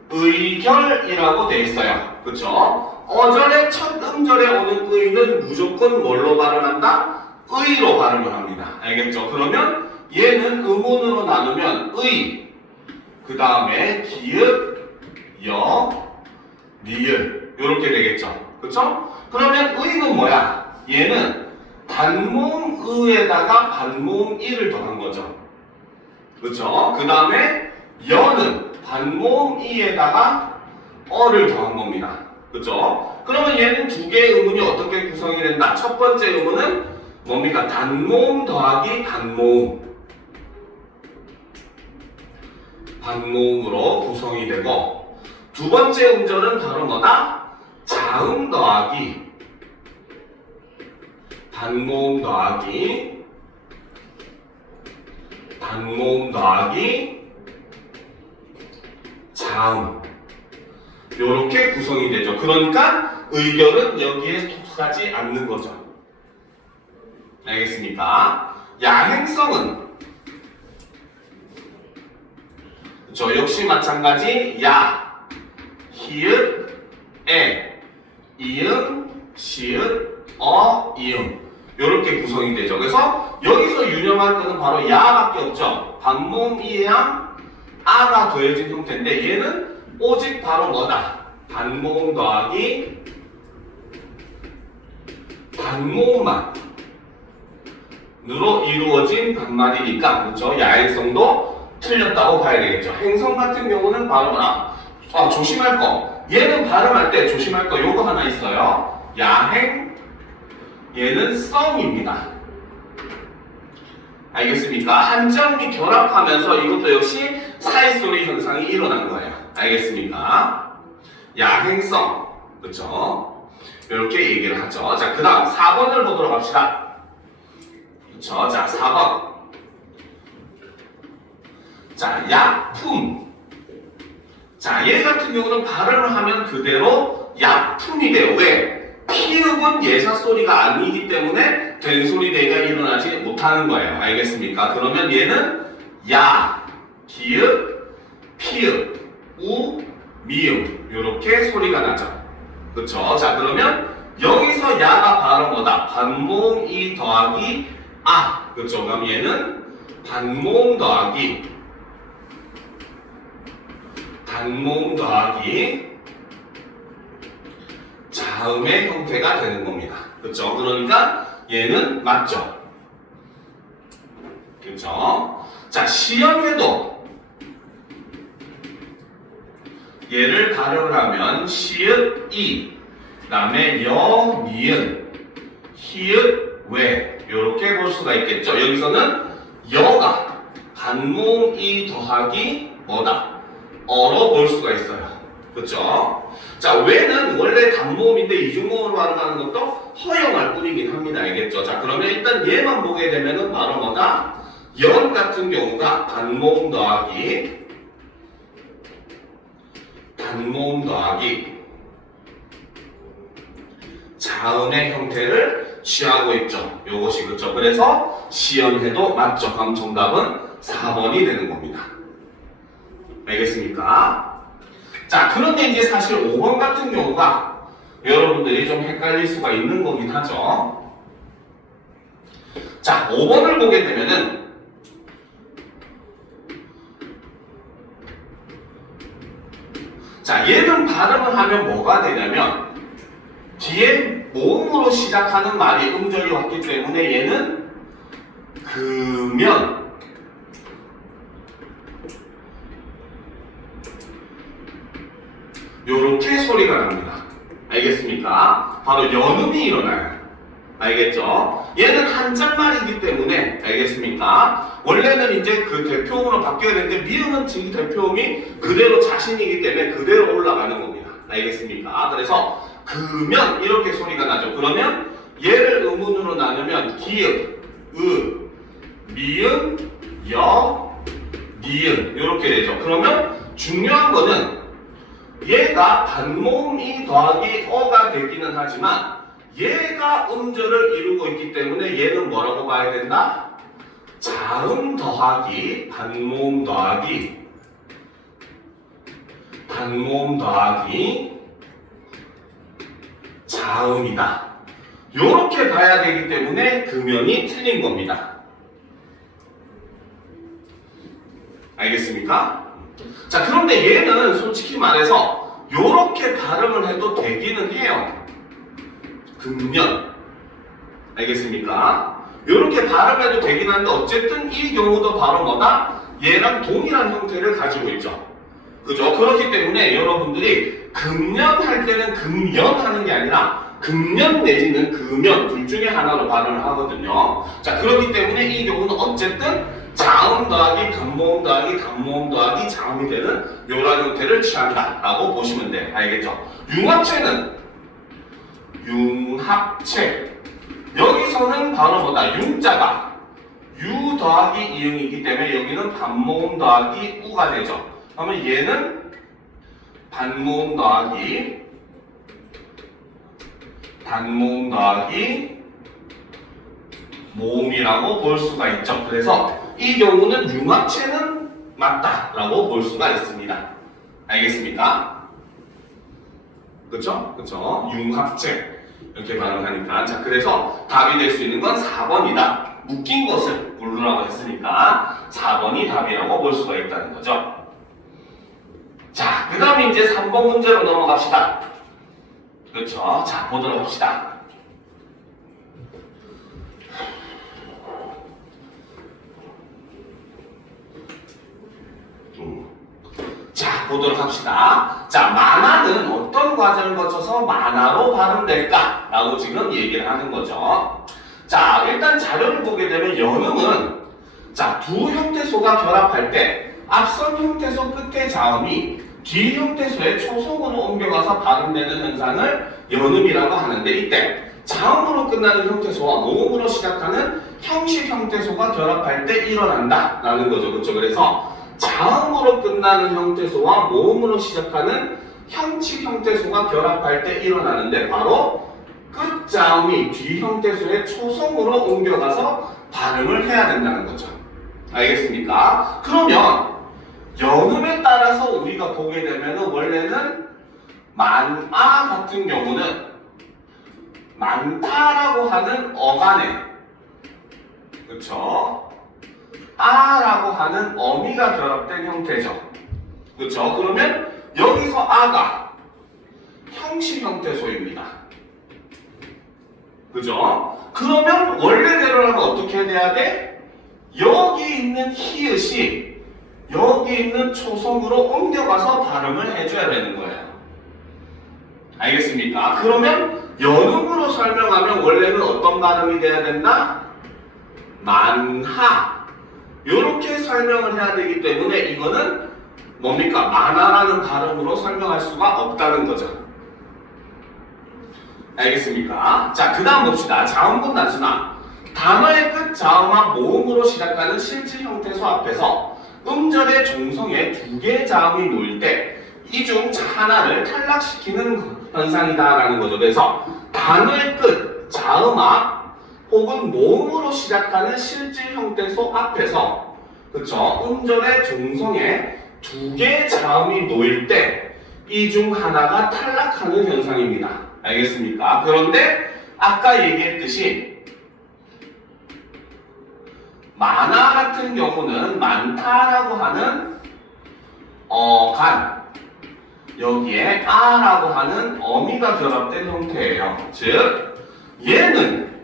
의결이라고 되어 있어요. 그렇죠? 어절의 첫 음절에 오는 의는 무조건 뭘로 발음한다? 의로 발음을 합니다. 알겠죠? 그러면 얘는 음운으로 나누면 의, 그 다음에 기읍, 여, 리을 이렇게 되겠죠. 그렇죠? 그러면 의는 뭐야? 얘는 단모음 의에다가 반모음 이를 더한 거죠. 그렇죠? 그 다음에 여는 반모음 이에다가 어를 더한 겁니다. 그렇죠? 그러면 얘는 두 개의 음운이 어떻게 구성이 된다? 첫 번째 음운은 뭡니까? 단모음 더하기 반모음으로 구성이 되고, 두 번째 음절은 바로 뭐다? 자음 더하기 단모음 더하기 자음. 이렇게 구성이 되죠. 그러니까 의결은 여기에 속하지 않는 거죠. 알겠습니까? 야행성은 역시 마찬가지 야, 히읗, 에, 이응, 시읒, 이응 이렇게 구성이 되죠. 그래서 여기서 유념할 거는 바로 야밖에 없죠. 반모음 이랑 아가 더해진 형태인데 얘는 오직 바로 뭐다? 단모음 더하기 단모음만 으로 이루어진 반말이니까, 그렇죠? 야행성도 틀렸다고 봐야 되겠죠. 행성 같은 경우는 바로 뭐나? 조심할 거. 얘는 발음할 때 조심할 거 요거 하나 있어요. 야행, 얘는 성입니다. 알겠습니까? 한자음이 결합하면서 이것도 역시 사이소리 현상이 일어난 거예요. 알겠습니까? 야행성, 그렇죠? 이렇게 얘기를 하죠. 자, 그 다음 4번을 보도록 합시다. 그렇죠? 자, 4번. 자, 약품. 자, 얘 같은 경우는 발음을 하면 그대로 약품이 돼요. 왜? 피읍은 예사소리가 아니기 때문에 된소리대가 일어나지 못하는 거예요. 알겠습니까? 그러면 얘는 야, 기읍, 피읍, 우, 미음 이렇게 소리가 나죠. 그렇죠? 자, 그러면 여기서 야가 바로 뭐다? 반모음 이 더하기 아. 그렇죠? 그럼 얘는 단모음 더하기 자음의 형태가 되는 겁니다. 그렇죠? 그러니까 얘는 맞죠? 그렇죠? 자, 시연회도 얘를 발음을 하면 시읒 이, 그 다음에 여, 니은, 히읗, 왜 이렇게 볼 수가 있겠죠. 여기서는 여가 반모음 이 더하기 뭐다? 어로 볼 수가 있어요. 그렇죠? 자, 왜는 원래 단모음인데 이중모음으로 발음하는 것도 허용할 뿐이긴 합니다. 알겠죠? 자, 그러면 일단 얘만 보게 되면은 바로 뭐다? 연 같은 경우가 단모음 더하기 자음의 형태를 취하고 있죠. 요것이 그렇죠. 그래서 시연해도 맞죠. 그럼 정답은 4번이 되는 겁니다. 알겠습니까? 자, 그런데 이제 사실 5번 같은 경우가 여러분들이 좀 헷갈릴 수가 있는 거긴 하죠. 자, 5번을 보게 되면은 자, 얘는 발음을 하면 뭐가 되냐면 뒤에 모음으로 시작하는 말이 음절이 왔기 때문에 얘는 그면 요렇게 소리가 납니다. 알겠습니까? 바로 연음이 일어나요. 알겠죠? 얘는 한자말이기 때문에 알겠습니까? 원래는 이제 그 대표음으로 바뀌어야 되는데 미음은 지금 대표음이 그대로 자신이기 때문에 그대로 올라가는 겁니다. 알겠습니까? 그래서 그면 이렇게 소리가 나죠. 그러면 얘를 음운으로 나누면 기읍, 미음, 니은 이렇게 되죠. 그러면 중요한 거는 얘가 단모음이 더하기 어가 되기는 하지만 얘가 음절을 이루고 있기 때문에 얘는 뭐라고 봐야 된다? 자음 더하기 단모음 더하기 자음이다. 요렇게 봐야 되기 때문에 금연이 틀린 겁니다. 알겠습니까? 자, 그런데 얘는 솔직히 말해서 요렇게 발음을 해도 되기는 해요. 금연. 알겠습니까? 요렇게 발음해도 되긴 한데 어쨌든 이 경우도 바로 뭐다? 얘랑 동일한 형태를 가지고 있죠. 그죠? 그렇기 때문에 여러분들이 금연할 때는 금연하는 게 아니라 금연 내지는 금연 둘 중에 하나로 발음을 하거든요. 자, 그렇기 때문에 이 경우는 어쨌든 자음 더하기 단모음 더하기 자음이 되는 요런 형태를 취한다 라고 보시면 돼. 알겠죠? 융합체 여기서는 바로 뭐다? 융자가 유 더하기 이응이기 때문에 여기는 단모음 더하기 우가 되죠. 그러면 얘는 단모음 더하기 모음이라고 볼 수가 있죠. 그래서 이 경우는 융합체는 맞다라고 볼 수가 있습니다. 알겠습니까? 그쵸? 그쵸? 융합체 이렇게 발음하니까 자, 그래서 답이 될 수 있는 건 4번이다. 묶인 것을 고르라고 했으니까 4번이 답이라고 볼 수가 있다는 거죠. 자, 그 다음에 이제 3번 문제로 넘어갑시다. 그렇죠? 자, 보도록 합시다. 자, 보도록 합시다. 자, 만화는 어떤 과정을 거쳐서 만화로 발음될까? 라고 지금 얘기를 하는 거죠. 자, 일단 자료를 보게 되면 연음은 자, 두 형태소가 결합할 때 앞선 형태소 끝의 자음이 뒤 형태소의 초성으로 옮겨가서 발음되는 현상을 연음이라고 하는데 이때 자음으로 끝나는 형태소와 모음으로 시작하는 형식 형태소가 결합할 때 일어난다 라는 거죠. 그렇죠? 그래서 자음으로 끝나는 형태소와 모음으로 시작하는 형식 형태소가 결합할 때 일어나는데 바로 끝자음이 뒤 형태소의 초성으로 옮겨가서 발음을 해야 된다는 거죠. 알겠습니까? 그러면 연음에 따라서 우리가 보게 되면 원래는 만아 같은 경우는 많다라고 하는 어간에 그쵸? 아라고 하는 어미가 결합된 형태죠. 그쵸? 그러면 여기서 아가 형식 형태소입니다. 그죠? 그러면 원래대로라면 어떻게 돼야 돼? 여기 있는 히읗이 여기 있는 초성으로 옮겨가서 발음을 해줘야 되는 거예요. 알겠습니까? 그러면 연음으로 설명하면 원래는 어떤 발음이 돼야 된다? 만하. 이렇게 설명을 해야 되기 때문에 이거는 뭡니까? 만화라는 발음으로 설명할 수가 없다는 거죠. 알겠습니까? 자, 그 다음 봅시다. 자음분 단순화. 단어의 끝 자음과 모음으로 시작하는 실질 형태소 앞에서 음절의 종성에 두 개의 자음이 놓일 때 이 중 하나를 탈락시키는 현상이다라는 거죠. 그래서 단어의 끝 자음과 혹은 모음으로 시작하는 실질 형태소 앞에서 그쵸? 음절의 종성에 두 개의 자음이 놓일 때 이 중 하나가 탈락하는 현상입니다. 알겠습니까? 그런데 아까 얘기했듯이 만화 같은 경우는 많다라고 하는 간 여기에 아라고 하는 어미가 결합된 형태예요. 즉 얘는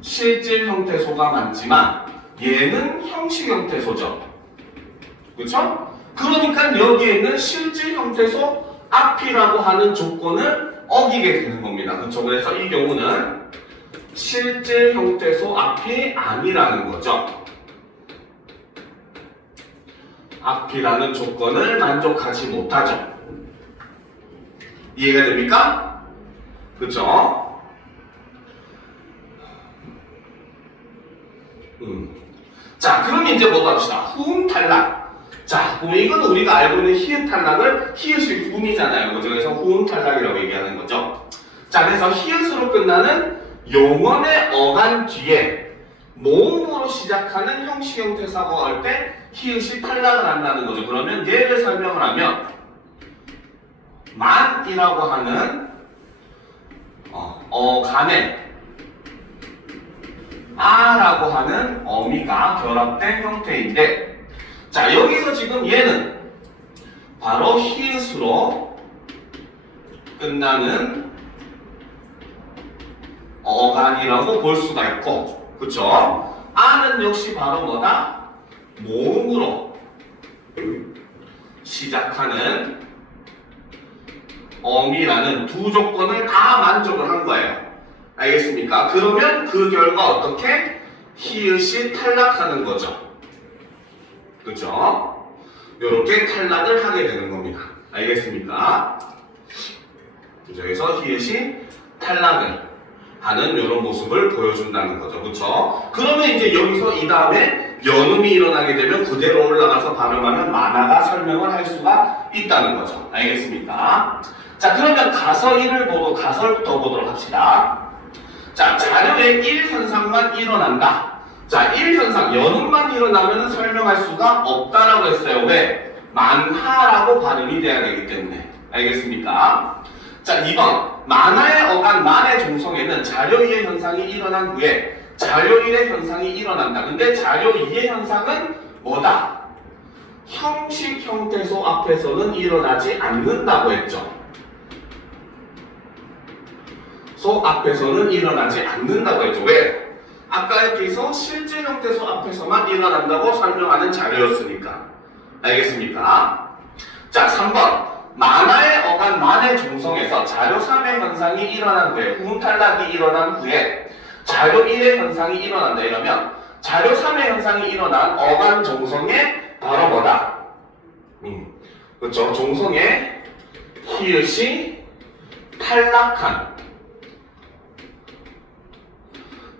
실질 형태소가 많지만 얘는 형식 형태소죠. 그렇죠? 그러니까 여기에 있는 실질 형태소 앞이라고 하는 조건을 어기게 되는 겁니다. 그렇죠? 그래서 이 경우는 실질 형태소 앞이 아니라는 거죠. 앞이라는 조건을 만족하지 못하죠. 이해가 됩니까? 그렇죠? 자, 그럼 이제 뭐 합시다. 후음 탈락. 자, 그럼 이건 우리가 알고 있는 히읗 탈락을 히읗이 후음이잖아요. 그죠? 그래서 후음 탈락이라고 얘기하는 거죠. 자, 그래서 히읗으로 끝나는 용언의 어간 뒤에 모음으로 시작하는 형식 형태사가 할 때 히읗이 탈락을 한다는 거죠. 그러면 얘를 설명을 하면 만이라고 하는 어간에 아라고 하는 어미가 결합된 형태인데 자 여기서 지금 얘는 바로 히읗으로 끝나는 어간이라고 볼 수가 있고 그쵸? 아는 역시 바로 뭐다? 모음으로 시작하는 어미라는 두 조건을 다 만족을 한 거예요. 알겠습니까? 그러면 그 결과 어떻게? 히읗이 탈락하는 거죠. 그죠? 이렇게 탈락을 하게 되는 겁니다. 알겠습니까? 그죠? 그래서 히읗이 탈락을 하는 이런 모습을 보여준다는 거죠. 그쵸? 그러면 이제 여기서 이 다음에 연음이 일어나게 되면 그대로 올라가서 발음하면 만화가 설명을 할 수가 있다는 거죠. 알겠습니까? 자, 그러면 가서 1을 보고 가설부터 보도록 합시다. 자, 자료에 1현상만 일어난다. 자, 1현상, 연음만 일어나면 설명할 수가 없다라고 했어요. 왜? 만하라고 발음이 돼야 되기 때문에. 알겠습니까? 자, 2번. 만화의 어간, 만의 종성에는 자료 2의 현상이 일어난 후에 자료 1의 현상이 일어난다. 근데 자료 2의 현상은 뭐다? 형식 형태소 앞에서는 일어나지 않는다고 했죠. 소 앞에서는 일어나지 않는다고 했죠. 왜? 아까 여기서 실질 형태소 앞에서만 일어난다고 설명하는 자료였으니까. 알겠습니까? 자, 3번. 만화의 어간, 만의 종성에서 자료 3의 현상이 일어난 후에, 후음 탈락이 일어난 후에 자료 1의 현상이 일어난다. 이러면 자료 3의 현상이 일어난 어간 종성에 바로 뭐다? 그렇죠. 종성에 히읗이 탈락한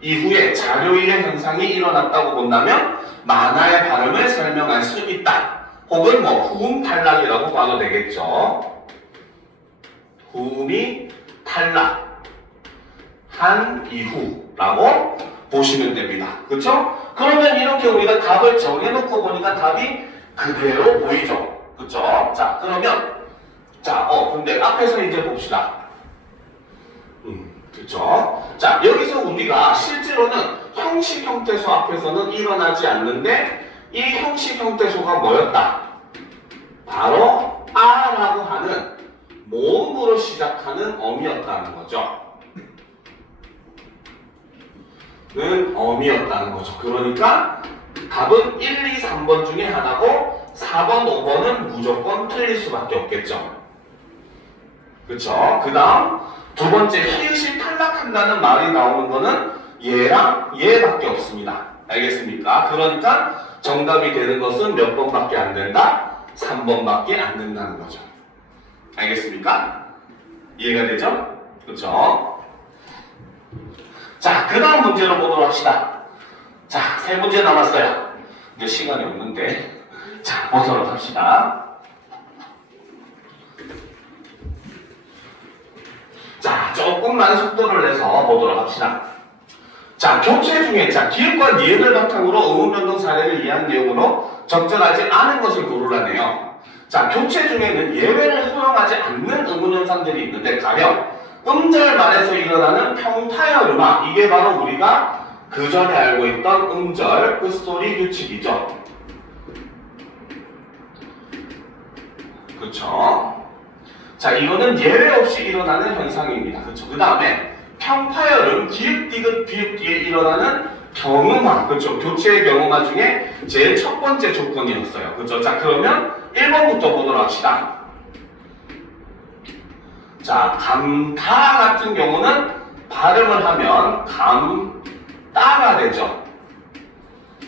이후에 자료 1의 현상이 일어났다고 본다면 만화의 발음을 설명할 수 있다. 혹은 뭐 후음 탈락이라고 봐도 되겠죠. 후음이 탈락한 이후라고 보시면 됩니다. 그렇죠? 그러면 이렇게 우리가 답을 정해놓고 보니까 답이 그대로 보이죠. 그렇죠? 자, 그러면 근데 앞에서 이제 봅시다. 그렇죠? 자, 여기서 우리가 실제로는 형식 형태소 앞에서는 일어나지 않는데 이 형식 형태소가 뭐였다? 바로 아라고 하는 모음으로 시작하는 어미였다는 거죠. 는 어미였다는 거죠. 그러니까 답은 1, 2, 3번 중에 하나고 4번, 5번은 무조건 틀릴 수밖에 없겠죠. 그렇죠? 그 다음 두 번째, 히읗이 탈락한다는 말이 나오는 거는 얘랑 얘밖에 없습니다. 알겠습니까? 그러니까 정답이 되는 것은 몇 번밖에 안 된다? 3번밖에 안 된다는 거죠. 알겠습니까? 이해가 되죠? 그렇죠? 자, 그 다음 문제로 보도록 합시다. 자, 3문제 남았어요. 이제 시간이 없는데. 자, 보도록 합시다. 자, 조금만 속도를 내서 보도록 합시다. 자, 교체 중에, 자, 기읍과 니은을 바탕으로 의문변동 사례를 이해한 내용으로 적절하지 않은 것을 고르라네요. 자, 교체 중에는 예외를 허용하지 않는 의문현상들이 있는데, 가령 음절 말에서 일어나는 평타열음화, 이게 바로 우리가 그 전에 알고 있던 음절 끝소리 규칙이죠. 그쵸? 자, 이거는 예외 없이 일어나는 현상입니다. 그쵸? 그 다음에 평파열음, 기읍, 디귿, 비읍 뒤에 일어나는 경음화, 그쵸? 교체의 경음화 중에 제일 첫 번째 조건이었어요. 그쵸? 자, 그러면 1번부터 보도록 합시다. 자, 감타 같은 경우는 발음을 하면 감따가 되죠.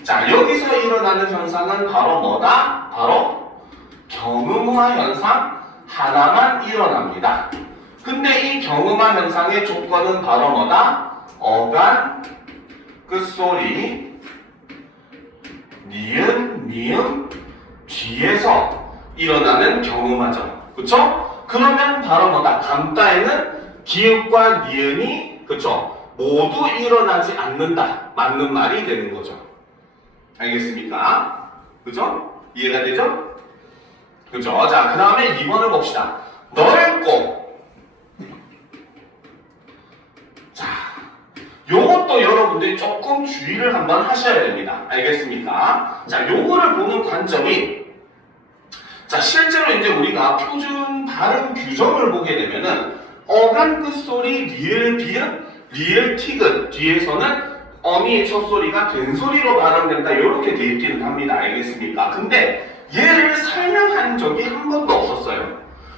자, 여기서 일어나는 현상은 바로 뭐다? 바로 경음화 현상 하나만 일어납니다. 근데 이 경음화 현상의 조건은 바로 뭐다? 어간, 끝소리, 니은, 미음 뒤에서 일어나는 경음화죠. 그쵸? 그러면 바로 뭐다? 감따에는 기읍과 니은이 그쵸? 모두 일어나지 않는다. 맞는 말이 되는 거죠. 알겠습니까? 그죠? 이해가 되죠? 그죠? 자, 그 다음에 2번을 봅시다. 넓고. 자, 요것도 여러분들이 조금 주의를 한번 하셔야 됩니다. 알겠습니까? 자, 요거를 보는 관점이, 자, 실제로 이제 우리가 표준 발음 규정을 보게 되면은 어간 끝소리 리을 비읍 리을 티귿 뒤에서는 어미의 첫 소리가 된 소리로 발음된다 이렇게 되어 있기는 합니다. 알겠습니까? 근데 얘를 설명한 적이 한 번도 없었어요.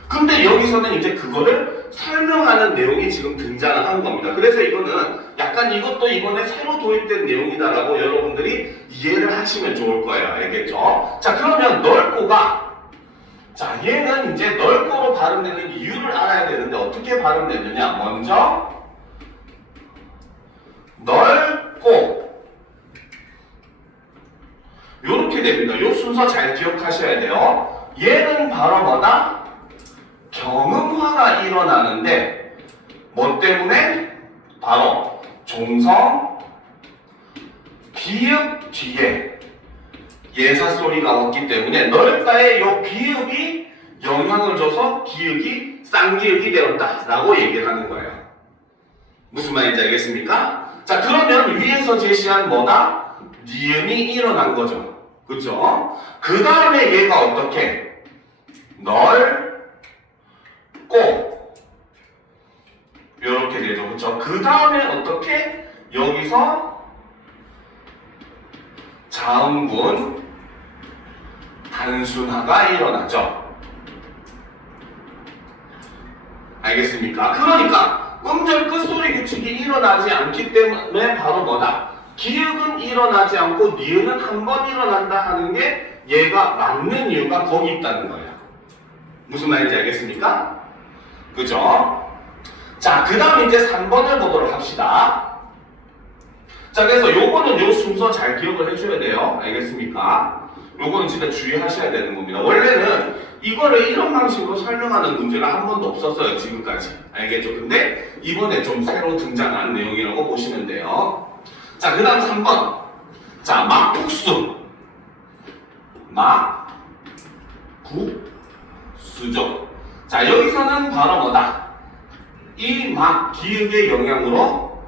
근데 여기서는 이제 그거를 설명하는 내용이 지금 등장을 한 겁니다. 그래서 이거는 약간 이것도 이번에 새로 도입된 내용이다라고 여러분들이 이해를 하시면 좋을 거예요. 알겠죠? 자, 그러면 넓고가, 자, 얘는 이제 넓고로 발음되는 이유를 알아야 되는데 어떻게 발음되느냐? 먼저 넓고 요렇게 됩니다. 요 순서 잘 기억하셔야 돼요. 얘는 바로 뭐다? 경음화가 일어나는데 뭐 때문에? 바로 종성 비읍 뒤에 예사 소리가 왔기 때문에 넓다에 요 비읍이 영향을 줘서 기읍이 쌍기읍이 되었다라고 얘기를 하는 거예요. 무슨 말인지 알겠습니까? 자, 그러면 위에서 제시한 뭐다? 니은이 일어난 거죠. 그쵸? 그 다음에 얘가 어떻게? 넓고 이렇게 되죠. 그쵸? 그 다음에 어떻게? 여기서 자음군 단순화가 일어나죠. 알겠습니까? 그러니까 음절 끝소리 규칙이 일어나지 않기 때문에 바로 뭐다? 기읍은 일어나지 않고 니은은 한 번 일어난다 하는 게 얘가 맞는 이유가 거기 있다는 거예요. 무슨 말인지 알겠습니까? 그죠? 자, 그 다음 이제 3번을 보도록 합시다. 자, 그래서 요거는 요 순서 잘 기억을 해줘야 돼요. 알겠습니까? 요거는 진짜 주의하셔야 되는 겁니다. 원래는 이거를 이런 방식으로 설명하는 문제가 한 번도 없었어요, 지금까지. 알겠죠? 근데 이번에 좀 새로 등장한 내용이라고 보시면 돼요. 자, 그 다음 3번. 자, 막국수. 막국수죠. 자, 여기서는 바로 뭐다? 이 막, 기읍의 영향으로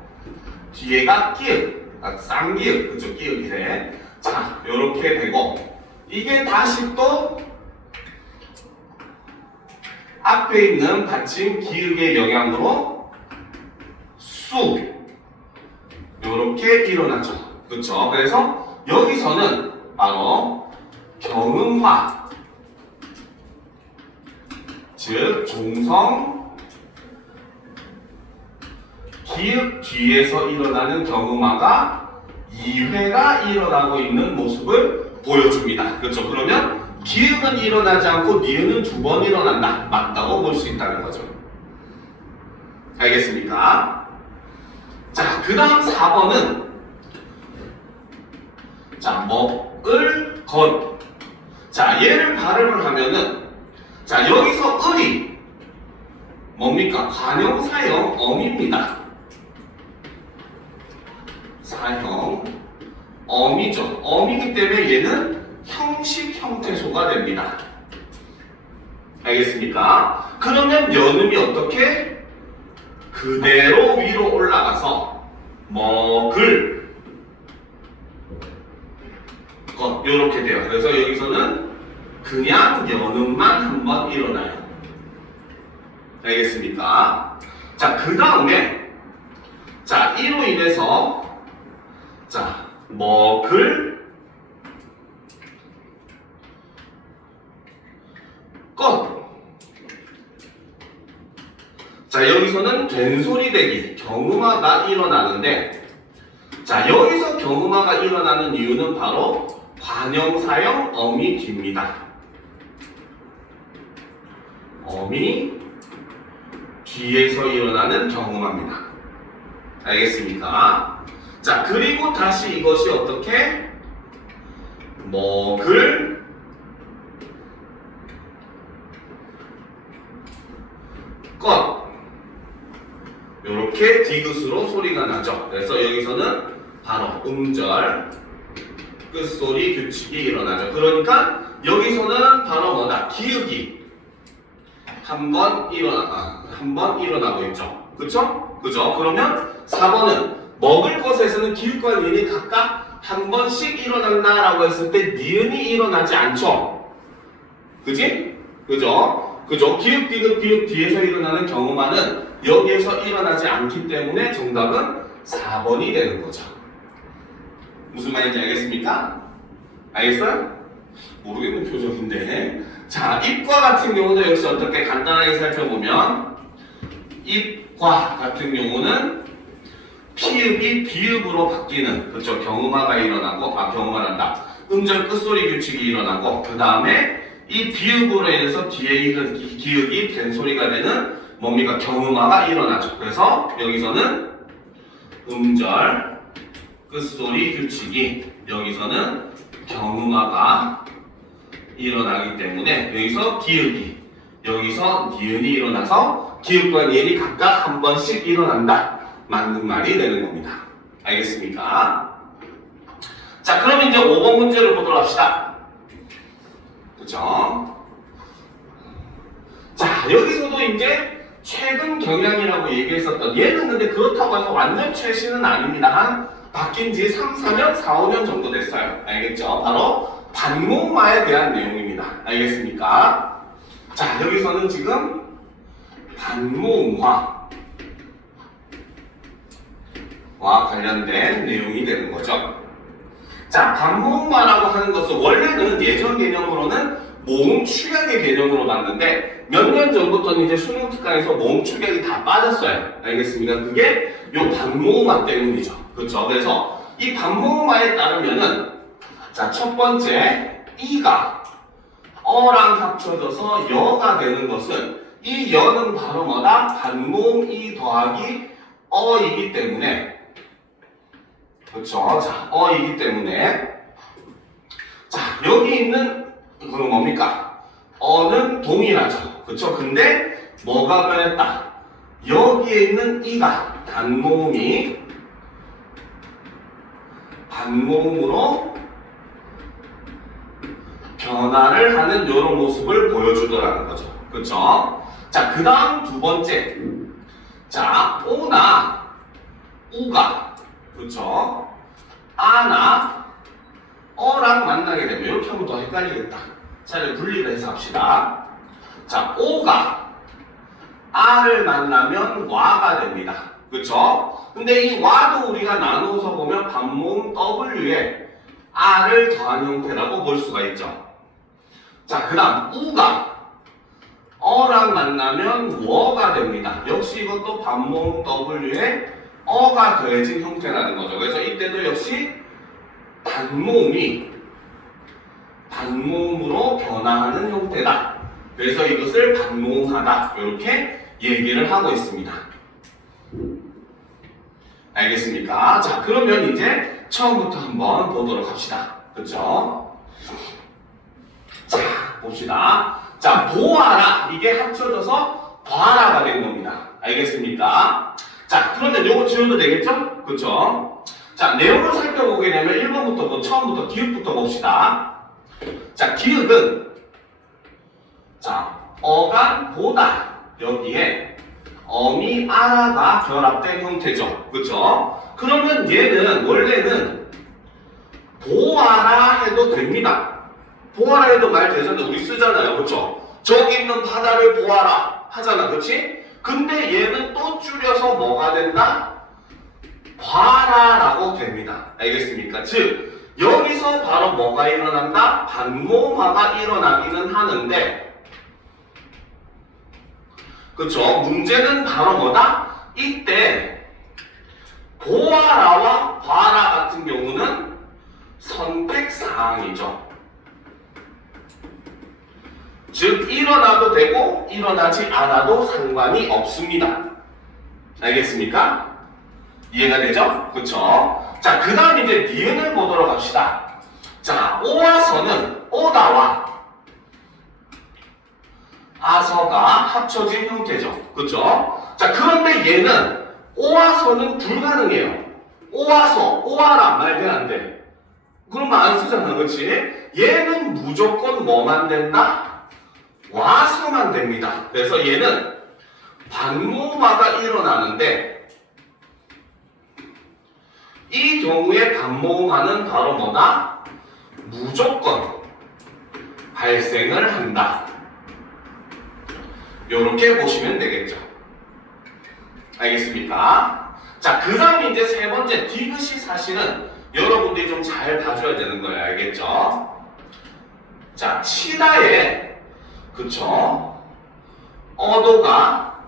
뒤에가 끼읍, 쌍기읍, 그쵸? 끼읍이래. 자, 요렇게 되고, 이게 다시 또 앞에 있는 받침 기읍의 영향으로 수, 요렇게 일어나죠. 그쵸? 그래서 여기서는 바로 경음화, 즉 종성 기읍 뒤에서 일어나는 경음화가 2회가 일어나고 있는 모습을 보여줍니다. 그렇죠? 그러면 기역은 일어나지 않고 니은은 두 번 일어난다. 맞다고 볼 수 있다는 거죠. 알겠습니까? 자, 그 다음 4번은 자, 먹을 것. 자, 얘를 발음을 하면은 자, 여기서 을이 뭡니까? 관형, 사형, 어미입니다. 사형, 어미죠. 어미이기 때문에 얘는 형식 형태소가 됩니다. 알겠습니까? 그러면 연음이 어떻게? 그대로 위로 올라가서 먹을 것 요렇게 돼요. 그래서 여기서는 그냥 연음만 한번 일어나요. 알겠습니까? 자, 그 다음에 자, 이로 인해서 자, 먹을 것. 자, 여기서는 된소리 대기, 경음화가 일어나는데 자, 여기서 경음화가 일어나는 이유는 바로 관형, 사형, 어미 뒤입니다. 어미 뒤에서 일어나는 경음화입니다. 알겠습니까? 자, 그리고 다시 이것이 어떻게? 먹을 것. 이렇게 디귿으로 소리가 나죠. 그래서 여기서는 바로 음절, 끝소리 규칙이 일어나죠. 그러니까 여기서는 바로 뭐다? 기역이 한 번 일어나고 있죠. 그쵸? 그죠? 그러면 4번은 먹을 것에서는 기역과 니은이 각각 한 번씩 일어난다라고 했을 때 니은이 일어나지 않죠. 그지? 그죠? 그죠? 기역, 디귿, 비읍 뒤에서 일어나는 경우만은 여기에서 일어나지 않기 때문에 정답은 4번이 되는 거죠. 무슨 말인지 알겠습니까? 알겠어요? 모르겠는 표정인데. 자, 입과 같은 경우도 역시 어떻게 간단하게 살펴보면 입과 같은 경우는 피읍이 비읍으로 바뀌는, 그렇죠? 경음화가 일어나고, 경음화란다. 음절 끝소리 규칙이 일어나고, 그 다음에 이 비읍으로 인해서 뒤에 기읍이 된소리가 되는 뭡니까? 경음화가 일어나죠. 그래서 여기서는 음절 끝소리 규칙이, 여기서는 경음화가 일어나기 때문에 여기서 기읍이, 여기서 니은이 일어나서 기읍과 니은이 각각 한 번씩 일어난다. 맞는 말이 되는 겁니다. 알겠습니까? 자, 그럼 이제 5번 문제를 보도록 합시다. 그죠? 자, 여기서도 이제 최근 경향이라고 얘기했었던, 얘는 근데 그렇다고 해서 완전 최신은 아닙니다. 한 바뀐 지 3, 4년, 4, 5년 정도 됐어요. 알겠죠? 바로 반모음화에 대한 내용입니다. 알겠습니까? 자, 여기서는 지금 반모음화와 관련된 내용이 되는 거죠. 자, 반모음화라고 하는 것은 원래는 예전 개념으로는 모음 축약의 개념으로 봤는데 몇 년 전부터는 이제 수능 특강에서 모음 축약이 다 빠졌어요. 알겠습니까? 그게 요 반모음화 때문이죠. 그렇죠? 그래서 이 반모음화에 따르면은 자, 첫 번째 이가 어랑 합쳐져서 여가 되는 것은 이 여는 바로 뭐다? 반모음 이 더하기 어이기 때문에, 그렇죠? 자, 어이기 때문에 자, 여기 있는 그건 뭡니까? 어는 동일하죠. 그렇죠? 근데 뭐가 변했다? 여기에 있는 이가 단모음이 반모음으로 변화를 하는 이런 모습을 보여주더라는 거죠. 그렇죠? 자, 그 다음 두 번째. 자, 오나 우가, 그렇죠? 아나 어랑 만나게 되면 이렇게 하면 더 헷갈리겠다. 차라리 분리를 해서 합시다. 자, 오가 아를 만나면 와가 됩니다. 그렇죠? 근데 이 와도 우리가 나누어서 보면 반모음 W에 R을 더한 형태라고 볼 수가 있죠. 자, 그 다음 우가 어랑 만나면 워가 됩니다. 역시 이것도 반모음 W에 어가 더해진 형태라는 거죠. 그래서 이때도 역시 단모음이 반모음으로 변화하는 형태다. 그래서 이것을 반모음하다. 이렇게 얘기를 하고 있습니다. 알겠습니까? 자, 그러면 이제 처음부터 한번 보도록 합시다. 그쵸? 자, 봅시다. 자, 보아라. 이게 합쳐져서 봐라가 된 겁니다. 알겠습니까? 자, 그러면 요거 지워도 되겠죠? 그쵸? 자, 내용을 살펴보게 되면 1번부터 처음부터 기읍부터 봅시다. 자, 기읍은 자, 어간 보다 여기에 어미 아라가 결합된 형태죠. 그쵸? 그러면 얘는 원래는 보아라 해도 됩니다. 보아라 해도 말 되잖아요. 우리 쓰잖아요. 그쵸? 저기 있는 바다를 보아라 하잖아. 그치? 근데 얘는 또 줄여서 뭐가 된다? 봐라라고 됩니다. 알겠습니까? 즉 여기서 바로 뭐가 일어난다? 반모음화가 일어나기는 하는데 그쵸? 문제는 바로 뭐다? 이때 보아라와 봐라 같은 경우는 선택사항이죠. 즉 일어나도 되고 일어나지 않아도 상관이 없습니다. 알겠습니까? 이해가 되죠? 그쵸? 자, 그 다음 이제 니은을 보도록 합시다. 자, 오와 서는 오다와 아서가 합쳐진 형태죠. 그쵸? 자, 그런데 얘는 오와 서는 불가능해요. 오와 서, 오와라 말돼 안 돼. 그러면 안 쓰잖아. 그치? 얘는 무조건 뭐만 된다? 와서만 됩니다. 그래서 얘는 반모음화가 일어나는데 이 경우에 반모음화는 바로 뭐다? 무조건 발생을 한다. 요렇게 보시면 되겠죠. 알겠습니까? 자, 그 다음 이제 세 번째 디귿이 사실은 여러분들이 좀 잘 봐줘야 되는 거예요. 알겠죠? 자, 치다에 그쵸? 어도가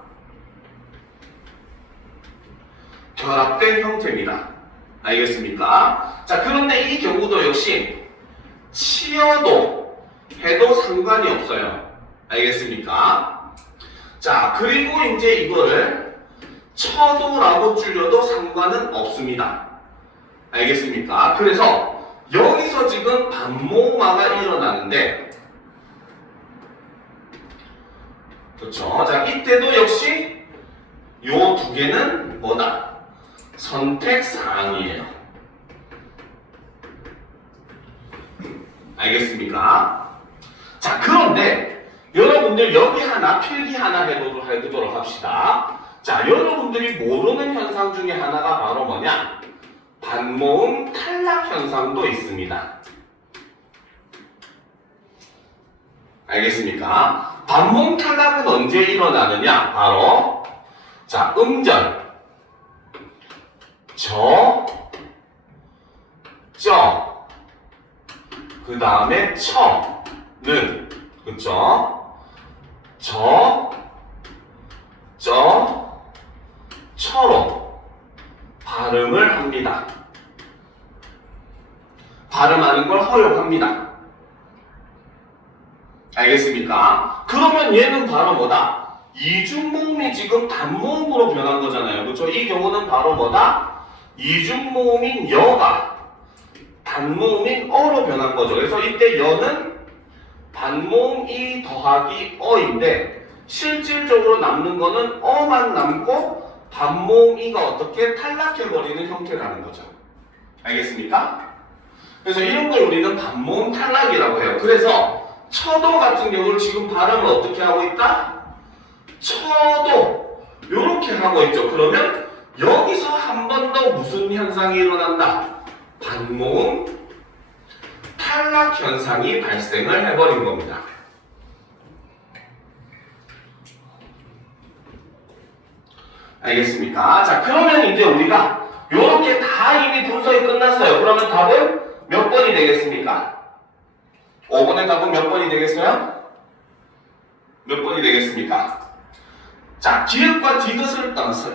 결합된 형태입니다. 알겠습니까? 자, 그런데 이 경우도 역시 치어도 해도 상관이 없어요. 알겠습니까? 자, 그리고 이제 이거를 쳐도라고 줄여도 상관은 없습니다. 알겠습니까? 그래서 여기서 지금 반모음화가 일어나는데 그렇죠? 자, 이때도 역시 요 두 개는 뭐다? 선택사항이에요. 알겠습니까? 자, 그런데 여러분들 여기 하나 필기 하나 해두도록 합시다. 자, 여러분들이 모르는 현상 중에 하나가 바로 뭐냐? 반모음 탈락 현상도 있습니다. 알겠습니까? 반모음 탈락은 언제 일어나느냐? 바로 자, 음절 그 다음에 처는 그쵸? 처로 발음을 합니다. 발음하는 걸 허용합니다. 알겠습니까? 그러면 얘는 바로 뭐다? 이중모음이 지금 단모음으로 변한 거잖아요. 그렇죠? 이 경우는 바로 뭐다? 이중모음인 여가 단모음인 어로 변한 거죠. 그래서 이때 여는 단모음 이 더하기 어인데 실질적으로 남는 거는 어만 남고 단모음 이가 어떻게 탈락해버리는 형태라는 거죠. 알겠습니까? 그래서 이런 걸 우리는 반모음 탈락이라고 해요. 그래서 처도 같은 경우를 지금 발음을 어떻게 하고 있다? 처도 이렇게 하고 있죠. 그러면 여기서 한 번 더 무슨 현상이 일어난다? 반모음 탈락 현상이 발생을 해버린 겁니다. 알겠습니까? 자, 그러면 이제 우리가 이렇게 다 이미 분석이 끝났어요. 그러면 답은 몇 번이 되겠습니까? 5번의 답은 몇 번이 되겠어요? 몇 번이 되겠습니까? 자, 기역과 디귿을 떠나서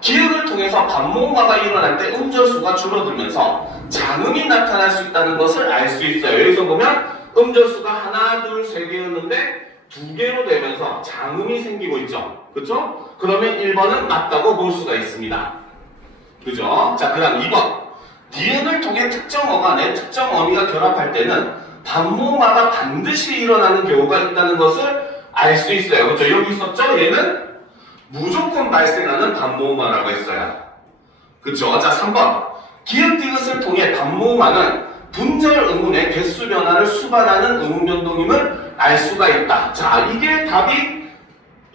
기역을 통해서 반모음화가 일어날 때 음절수가 줄어들면서 장음이 나타날 수 있다는 것을 알 수 있어요. 여기서 보면 음절수가 하나, 둘, 세 개였는데 두 개로 되면서 장음이 생기고 있죠. 그쵸? 그러면 1번은 맞다고 볼 수가 있습니다. 그죠? 자, 그 다음 2번. 니은을 통해 특정 어간에 특정 어미가 결합할 때는 반모음화가 반드시 일어나는 경우가 있다는 것을 알 수 있어요. 그죠? 여기 있었죠? 얘는 무조건 발생하는 반모음화라고 했어요. 그쵸? 자, 3번. 기역 디귿을 통해 반모음화는 분절 음운의 개수 변화를 수반하는 음운 변동임을 알 수가 있다. 자, 이게 답이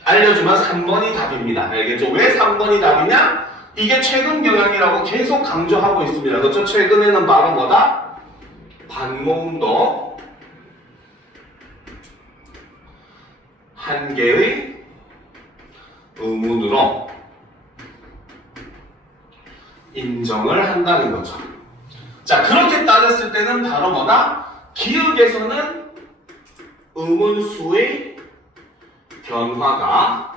알려주면 3번이 답입니다. 알겠죠? 왜 3번이 답이냐? 이게 최근 경향이라고 계속 강조하고 있습니다. 그렇죠? 최근에는 바로 뭐다? 반모음도 한 개의 음운으로 인정을 한다는 거죠. 자, 그렇게 따졌을 때는 바로 뭐다? 기역에서는 음운수의 변화가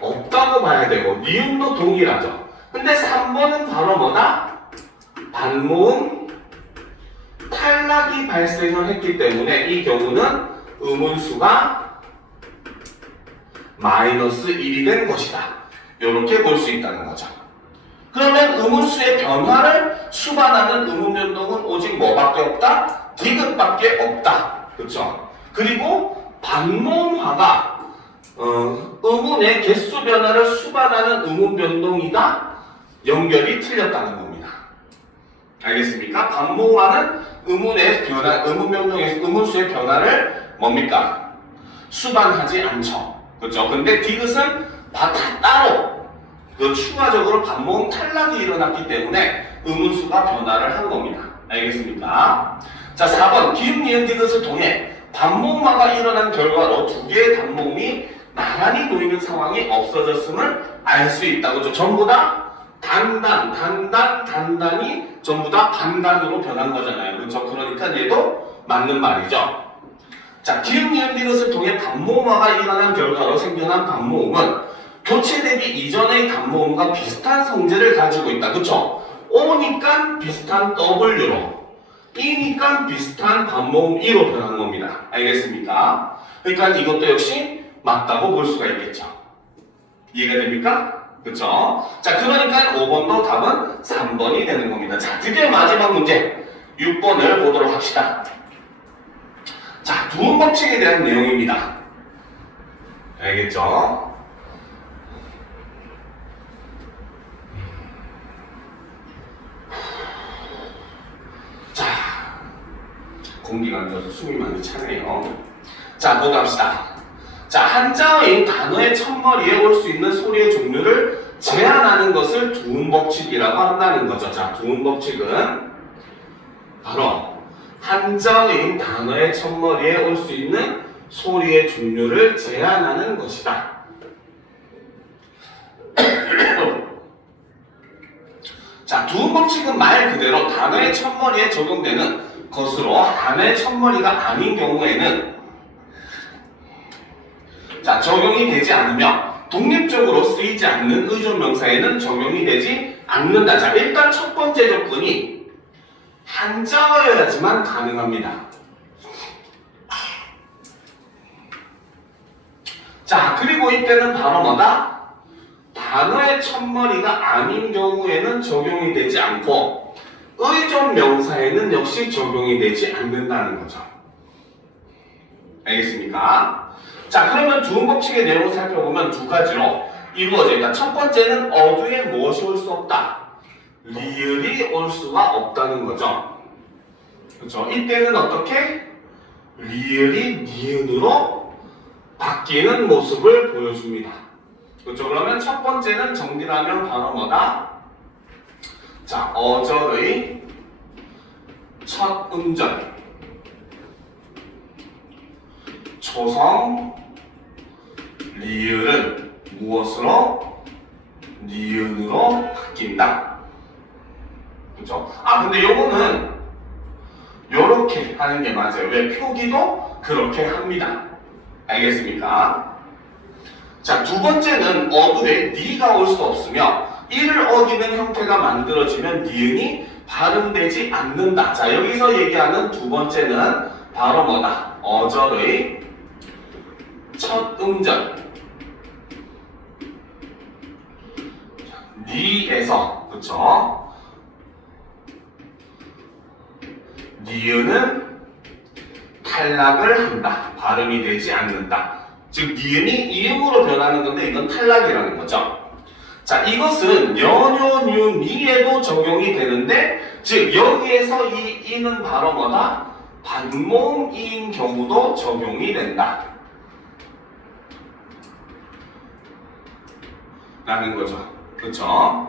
없다고 봐야 되고 니은도 동일하죠. 근데 3번은 바로 뭐다? 반모음 탈락이 발생을 했기 때문에 이 경우는 음운수가 마이너스 1이 된 것이다. 이렇게 볼 수 있다는 거죠. 그러면 음운수의 변화를 수반하는 음운 변동은 오직 뭐밖에 없다? 디귿밖에 없다. 그렇죠? 그리고 반모음화가 음운의 개수 변화를 수반하는 음운 변동이다. 연결이 틀렸다는 겁니다. 알겠습니까? 반모음화는 음운의 변화, 음운 변동에서 음운수의 변화를 뭡니까? 수반하지 않죠. 그렇죠? 근데 디귿은 다 따로 추가적으로 반모음 탈락이 일어났기 때문에 음운수가 변화를 한 겁니다. 알겠습니까? 자, 4번. 기역, 니은, 디귿을 통해 반모음화가 일어난 결과로 두 개의 단모음이 나란히 놓이는 상황이 없어졌음을 알 수 있다. 그렇죠? 전부 다 단단이 전부 다 반단으로 변한 거잖아요. 그렇죠? 그러니까 얘도 맞는 말이죠. 자, 기역, 니은, 디귿을 통해 반모음화가 일어난 결과로 생겨난 반모음은 교체되기 이전의 단모음과 비슷한 성질을 가지고 있다. 그쵸? O니까 비슷한 W로, E니까 비슷한 반모음 E로 변한 겁니다. 알겠습니까? 그러니까 이것도 역시 맞다고 볼 수가 있겠죠. 이해가 됩니까? 그쵸? 자, 그러니까 5번도 답은 3번이 되는 겁니다. 자, 드디어 마지막 문제 6번을 보도록 합시다. 자, 두음 법칙에 대한 내용입니다. 알겠죠? 자, 공기가 안 좋아서 숨이 많이 차네요. 자, 보고 갑시다. 자, 한자어인 단어의 첫머리에 올 수 있는 소리의 종류를 제한하는 것을 두음 법칙이라고 한다는 거죠. 자, 두음 법칙은 바로 한자어인 단어의 첫머리에 올 수 있는 소리의 종류를 제한하는 것이다. 자, 두음 법칙은 말 그대로 단어의 첫머리에 적용되는 것으로 단어의 첫머리가 아닌 경우에는 자, 적용이 되지 않으며 독립적으로 쓰이지 않는 의존명사에는 적용이 되지 않는다. 자, 일단 첫 번째 조건이 한자어여야지만 가능합니다. 자, 그리고 이때는 바로 뭐다? 단어의 첫머리가 아닌 경우에는 적용이 되지 않고 의존명사에는 역시 적용이 되지 않는다는 거죠. 알겠습니까? 자, 그러면 두음 법칙의 내용을 살펴보면 두 가지로 이루어져 있다. 첫 번째는 어두에 무엇이 올 수 없다. 리을이 올 수가 없다는 거죠. 그렇죠? 이때는 어떻게? 리을이 니은으로 바뀌는 모습을 보여줍니다. 그렇죠? 그러면 첫 번째는 정리하면 바로 뭐다? 자, 어절의 첫 음절 초성 리을은 무엇으로? 니은으로 바뀐다. 그렇죠? 아, 근데 요거는 요렇게 하는 게 맞아요. 왜? 표기도 그렇게 합니다. 알겠습니까? 자, 두 번째는 어두에 니가 올 수 없으며 이를 어기는 형태가 만들어지면 니은이 발음되지 않는다. 자, 여기서 얘기하는 두 번째는 바로 뭐다? 어절의 첫 음절. 니에서, 그쵸? 니은은 탈락을 한다. 발음이 되지 않는다. 즉, 니은이 이음으로 변하는 건데 이건 탈락이라는 거죠. 자, 이것은 연요, 뉴, 니에도 적용이 되는데, 즉 여기에서 이 이는 바로 뭐다? 반모음이인 경우도 적용이 된다 라는 거죠. 그쵸?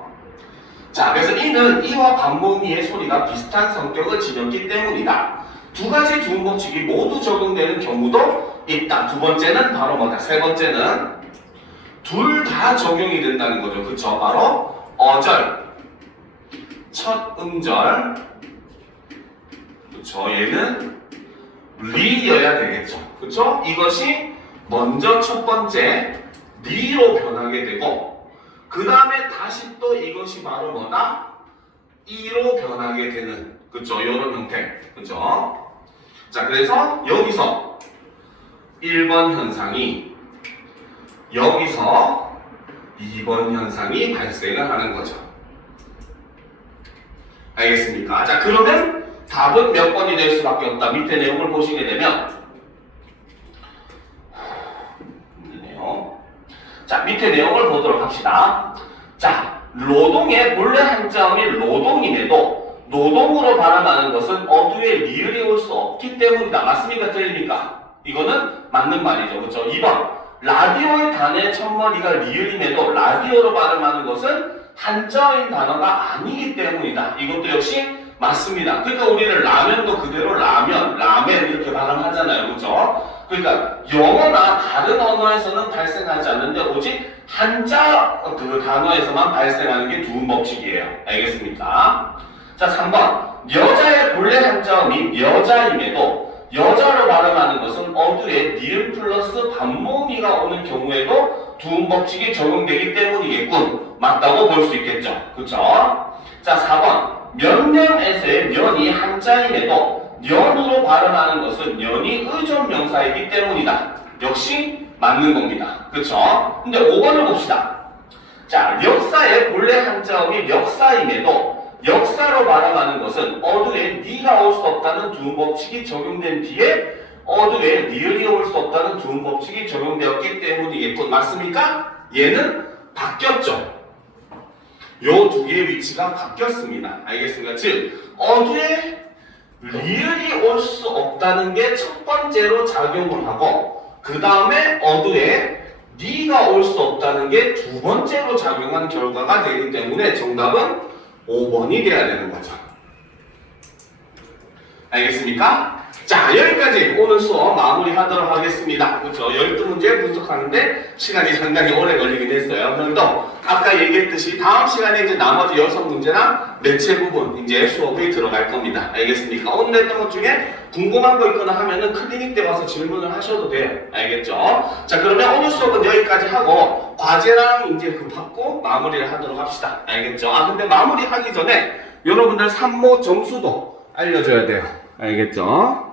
자, 그래서 이는 이와 반모음이의 소리가 비슷한 성격을 지녔기 때문이다. 두 가지 두음 법칙이 모두 적용되는 경우도 있다. 두 번째는 바로 뭐다? 세 번째는 둘 다 적용이 된다는 거죠. 그쵸? 바로 어절, 첫 음절, 그쵸? 얘는 리여야 되겠죠. 그쵸? 이것이 먼저 첫 번째 리로 변하게 되고, 그 다음에 다시 또 이것이 바로 뭐다? 이로 변하게 되는, 그쵸? 요런 형태. 그쵸? 자, 그래서 여기서 1번 현상이 여기서 2번 현상이 발생을 하는 거죠. 알겠습니까? 자, 그러면 답은 몇 번이 될 수밖에 없다. 밑에 내용을 보시게 되면 자, 밑에 내용을 보도록 합시다. 자, 노동의 본래 한자음이 노동임에도 노동으로 발음하는 것은 어두에 리을이 올 수 없기 때문이다. 맞습니까? 틀립니까? 이거는 맞는 말이죠. 그렇죠? 2번 라디오의 단어의 첫머리가 리을임에도 라디오로 발음하는 것은 한자어인 단어가 아니기 때문이다. 이것도 역시 맞습니다. 그러니까 우리는 라면도 그대로 라면, 라멘 이렇게 발음하잖아요. 그렇죠? 그러니까 영어나 다른 언어에서는 발생하지 않는데 오직 한자 그 단어에서만 발생하는 게 두음 법칙이에요. 알겠습니까? 자, 3번 여자의 본래 한자음이 여자임에도 여자로 발음하는 것은 어두에 니은 플러스 반모음이가 오는 경우에도 두음 법칙이 적용되기 때문이겠군. 맞다고 볼 수 있겠죠. 그쵸? 자, 4번 면면에서의 면이 한자임에도 년으로 발음하는 것은 년이 의존명사이기 때문이다. 역시 맞는 겁니다. 그쵸? 근데 5번을 봅시다. 자, 역사의 본래 한자음이 역사임에도 역사로 발음하는 것은 어두에 니가 올 수 없다는 두음 법칙이 적용된 뒤에 어두에 니을이 올 수 없다는 두음 법칙이 적용되었기 때문이겠군. 맞습니까? 얘는 바뀌었죠. 요 두 개의 위치가 바뀌었습니다. 알겠습니까? 즉 어두에 리을이 올 수 없다는 게 첫 번째로 작용을 하고, 그 다음에 어두에 니가 올 수 없다는 게 두 번째로 작용한 결과가 되기 때문에 정답은 5번이 돼야 되는 거죠. 알겠습니까? 자, 여기까지 오늘 수업 마무리하도록 하겠습니다. 그렇죠? 12문제 분석하는데 시간이 상당히 오래 걸리긴 했어요. 그래도 아까 얘기했듯이 다음 시간에 이제 나머지 6문제랑 매체 부분 이제 수업이 들어갈 겁니다. 알겠습니까? 오늘 했던 것 중에 궁금한 거 있거나 하면은 클리닉 때 와서 질문을 하셔도 돼요. 알겠죠? 자, 그러면 오늘 수업은 여기까지 하고 과제랑 이제 그 받고 마무리를 하도록 합시다. 알겠죠? 아, 근데 마무리 하기 전에 여러분들 산모 점수도 알려줘야 돼요. 알겠죠?